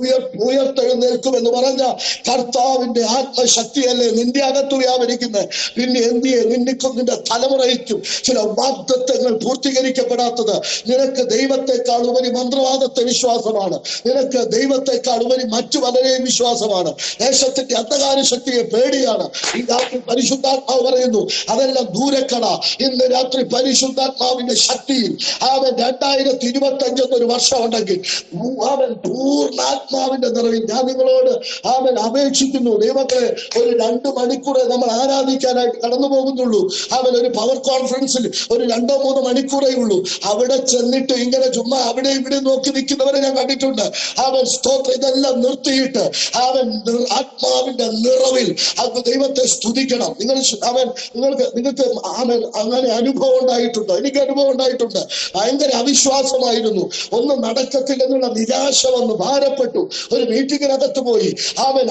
ഉയർത്തെഴുന്നേൽക്കുമെന്ന് പറഞ്ഞ കർത്താവിന്റെ ആത്മശക്തിയല്ലേ നിന്റെ അകത്ത് വ്യാപരിക്കുന്നത്. പിന്നെ എന്തിയെ നിന്നിക്കും നിന്റെ തലമുറയ്ക്കും ചില വാഗ്ദത്തങ്ങൾ പൂർത്തീകരിക്കപ്പെടാത്തത്? നിനക്ക് ദൈവത്തെക്കാൾ ഉപരി മന്ത്രവാദത്തെ വിശ്വാസമാണ്, നിനക്ക് ദൈവത്തെക്കാൾ ഉപരി മറ്റു പലരെയും വിശ്വാസമാണ്. ദേശത്തിന്റെ അന്ധകാര ശക്തിയെ പേടിയാണ്. ഈ രാത്രി പരിശുദ്ധാത്മാവ് പറയുന്നു, അതെല്ലാം ദൂരക്കട. ഇന്ന് രാത്രി പരിശുദ്ധാത്മാവിന്റെ ശക്തിയിൽ അവൻ 2025 എന്നൊരു വർഷം ഉണ്ടെങ്കിൽ അവൻ പൂർണ്ണാത്മാവിന്റെ നിറവിൽ ഞാൻ നിങ്ങളോട് അവൻ അപേക്ഷിക്കുന്നു. ദൈവത്തെ ഒരു 2 മണിക്കൂറേ നമ്മൾ ആരാധിക്കാനായിട്ട് കടന്നു പോകുന്നുള്ളൂ. അവൻ ഒരു പവർ കോൺഫറൻസിൽ ഒരു 2-3 മണിക്കൂറേ ഉള്ളൂ. അവിടെ ചെന്നിട്ട് ഇങ്ങനെ ചുമ്മാ അവിടെ ഇവിടെ നോക്കി നിൽക്കുന്നവരെ ഞാൻ കണ്ടിട്ടുണ്ട്. അവൻ സ്തോത്രം ഇതെല്ലാം നിർത്തിയിട്ട് അവൻ ആത്മാവിന്റെ നിറവിൽ അത് ദൈവത്തെ സ്തുതിക്കണം. നിങ്ങൾക്ക് അവൻ അങ്ങനെ അനുഭവം ഉണ്ടായിട്ടുണ്ടോ? എനിക്ക് അനുഭവം ഉണ്ടായിട്ടുണ്ട്. ഭയങ്കര അവിശ്വാസമായിരുന്നു, ഒന്നും നടക്കത്തില്ലെന്നുള്ള നിരാശ വന്ന് ഭാരപ്പെട്ടു. ഒരു മീറ്റിങ്ങിനകത്ത് പോയി അവൻ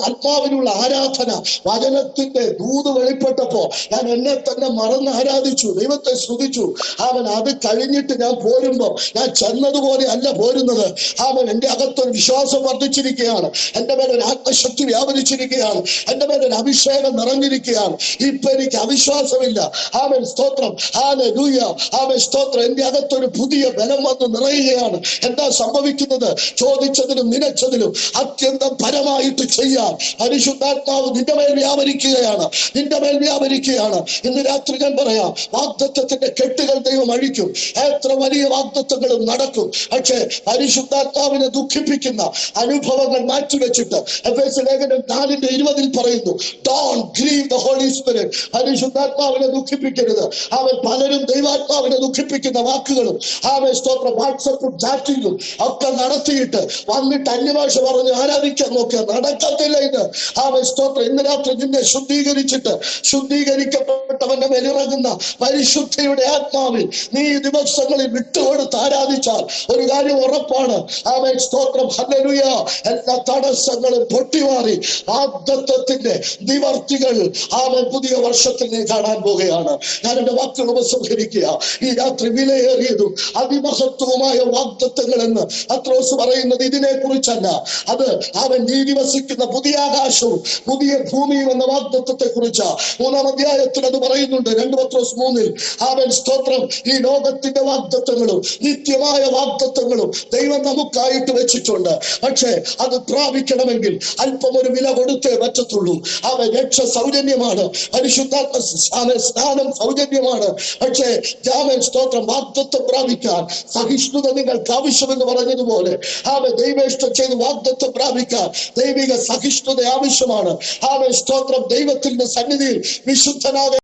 ആത്മാവിനുള്ള ആരാധന, വചനത്തിന്റെ ദൂത് വെളിപ്പെട്ടപ്പോ ഞാൻ എന്നെ തന്നെ മറന്ന് ആരാധിച്ചു, ദൈവത്തെ സ്തുതിച്ചു. അവൻ അത് കഴിഞ്ഞിട്ട് ഞാൻ പോരുമ്പോ ഞാൻ ചെന്നതുപോലെ അല്ല പോരുന്നത്. അവൻ എന്റെ അകത്തൊരു വിശ്വാസം വർദ്ധിച്ചിരിക്കുകയാണ്, എന്റെ മേലൊരു ആത്മശക്തി വ്യാപരിച്ചിരിക്കുകയാണ്, എന്റെ മേലൊരു അഭിഷേകം നിറഞ്ഞിരിക്കുകയാണ്. ഇപ്പൊ എനിക്ക് അവിശ്വാസമില്ല. അവൻ സ്തോത്രം, ഹല്ലേലൂയ, അവൻ സ്തോത്രം. എന്റെ അകത്തൊരു പുതിയ ബലം വന്ന് നിറയുകയാണ്. എന്താ സംഭവിക്കുന്നത്? ചോദിച്ചതിലും നിലച്ചതിലും അത്യന്തം പരമായിട്ട് ചെയ്യാൻ പരിശുദ്ധാത്മാവ് നിന്റെ മേൽ വ്യാപരിക്കുകയാണ്, നിന്റെ മേൽ വ്യാപരിക്കുകയാണ്. ഇന്ന് രാത്രി ഞാൻ പറയാം, വാഗ്ദത്തത്തിന്റെ കെട്ടുകൾ ദൈവം അഴിക്കും. എത്ര വലിയ വാഗ്ദത്തങ്ങളും നടക്കും. പക്ഷേ പരിശുദ്ധാത്മാവിനെ ദുഃഖിപ്പിക്കുന്ന അനുഭവങ്ങൾ മാറ്റിവെച്ചിട്ട് എഫേസ്യ ലേഖനം 4:20 പറയുന്നു, Don't grieve the Holy Spirit. പരിശുദ്ധാത്മാവിനെ ദുഃഖിപ്പിക്കരുത്. അവൻ പലരും ദൈവാത്മാവിനെ ദുഃഖിപ്പിക്കുന്ന വാക്കുകളും സ്തോത്രം വാട്സപ്പും ചാറ്റിങ്ങും ഒക്കെ നടത്തിയിട്ട് വന്നിട്ട് അന്യഭാഷ പറഞ്ഞ് ആരാധിക്കാൻ നോക്കുക. നടക്കത്തില്ല ഇത്. സ്തോത്രം ഇന്ന് രാത്രി നിന്നെ ശുദ്ധീകരിക്കപ്പെട്ടവന്റെ മേലിറങ്ങുന്ന പരിശുദ്ധിയുടെ ആത്മാവിൽ നീ ദിവസങ്ങളിൽ വിട്ടുകൊടുത്ത് ആരാധിച്ചാൽ ഒരു കാര്യം ഉറപ്പാണ്. സ്തോത്രം ഹല്ലേലൂയ. എല്ലാ തടസ്സങ്ങളും പൊട്ടിമാറി വാഗ്ദത്തത്തിന്റെ നിവർത്തികൾ പുതിയ വർഷത്തിൽ നീ കാണാൻ പോകുകയാണ്. ഞാൻ എന്റെ വാക്കുകൾ ഉപസംഹരിക്കുക. ഈ രാത്രി വിലയേറിയതും അതിമഹത്വവുമായ വാഗ്ദത്തങ്ങൾ എന്ന് പത്രോസ് പറയുന്നത് ഇതിനെ കുറിച്ചല്ല. അത് അവൻ നീതി വസിക്കുന്ന പുതിയ ആകാശവും പുതിയ ഭൂമിയും എന്ന വാഗ്ദത്തത്തെ കുറിച്ചാ. 3-ാം അധ്യായത്തിൽ അത് പറയുന്നുണ്ട്. 2 പത്രോസ് 3-ൽ സ്തോത്രം ഈ ലോകത്തിന്റെ വാഗ്ദത്തങ്ങളും നിത്യമായ വാഗ്ദത്തങ്ങളും ദൈവം നമുക്കായിട്ട് വെച്ചിട്ടുണ്ട്. പക്ഷേ അത് പ്രാപിക്കണമെങ്കിൽ അല്പം ഒരു വില കൊടുത്തേ പറ്റത്തുള്ളൂ. രക്ഷ സൗജന്യമാണ്. പരിശുദ്ധാത്മ സ്നാനം സൗജന്യമാണ്. പക്ഷേ സ്തോത്രം വാഗ്ദത്തം പ്രാപിക്കാൻ സഹിഷ്ണുത നിങ്ങൾക്ക് ആവശ്യമെന്ന് പറഞ്ഞതുപോലെ ദൈവേഷ്ടം ചെയ്ത് വാഗ്ദത്തം പ്രാപിക്കാൻ ദൈവിക സഹിഷ്ണുത ആവശ്യമാണ്. സ്തോത്രം ദൈവത്തിന്റെ സന്നിധിയിൽ വിശുദ്ധനാക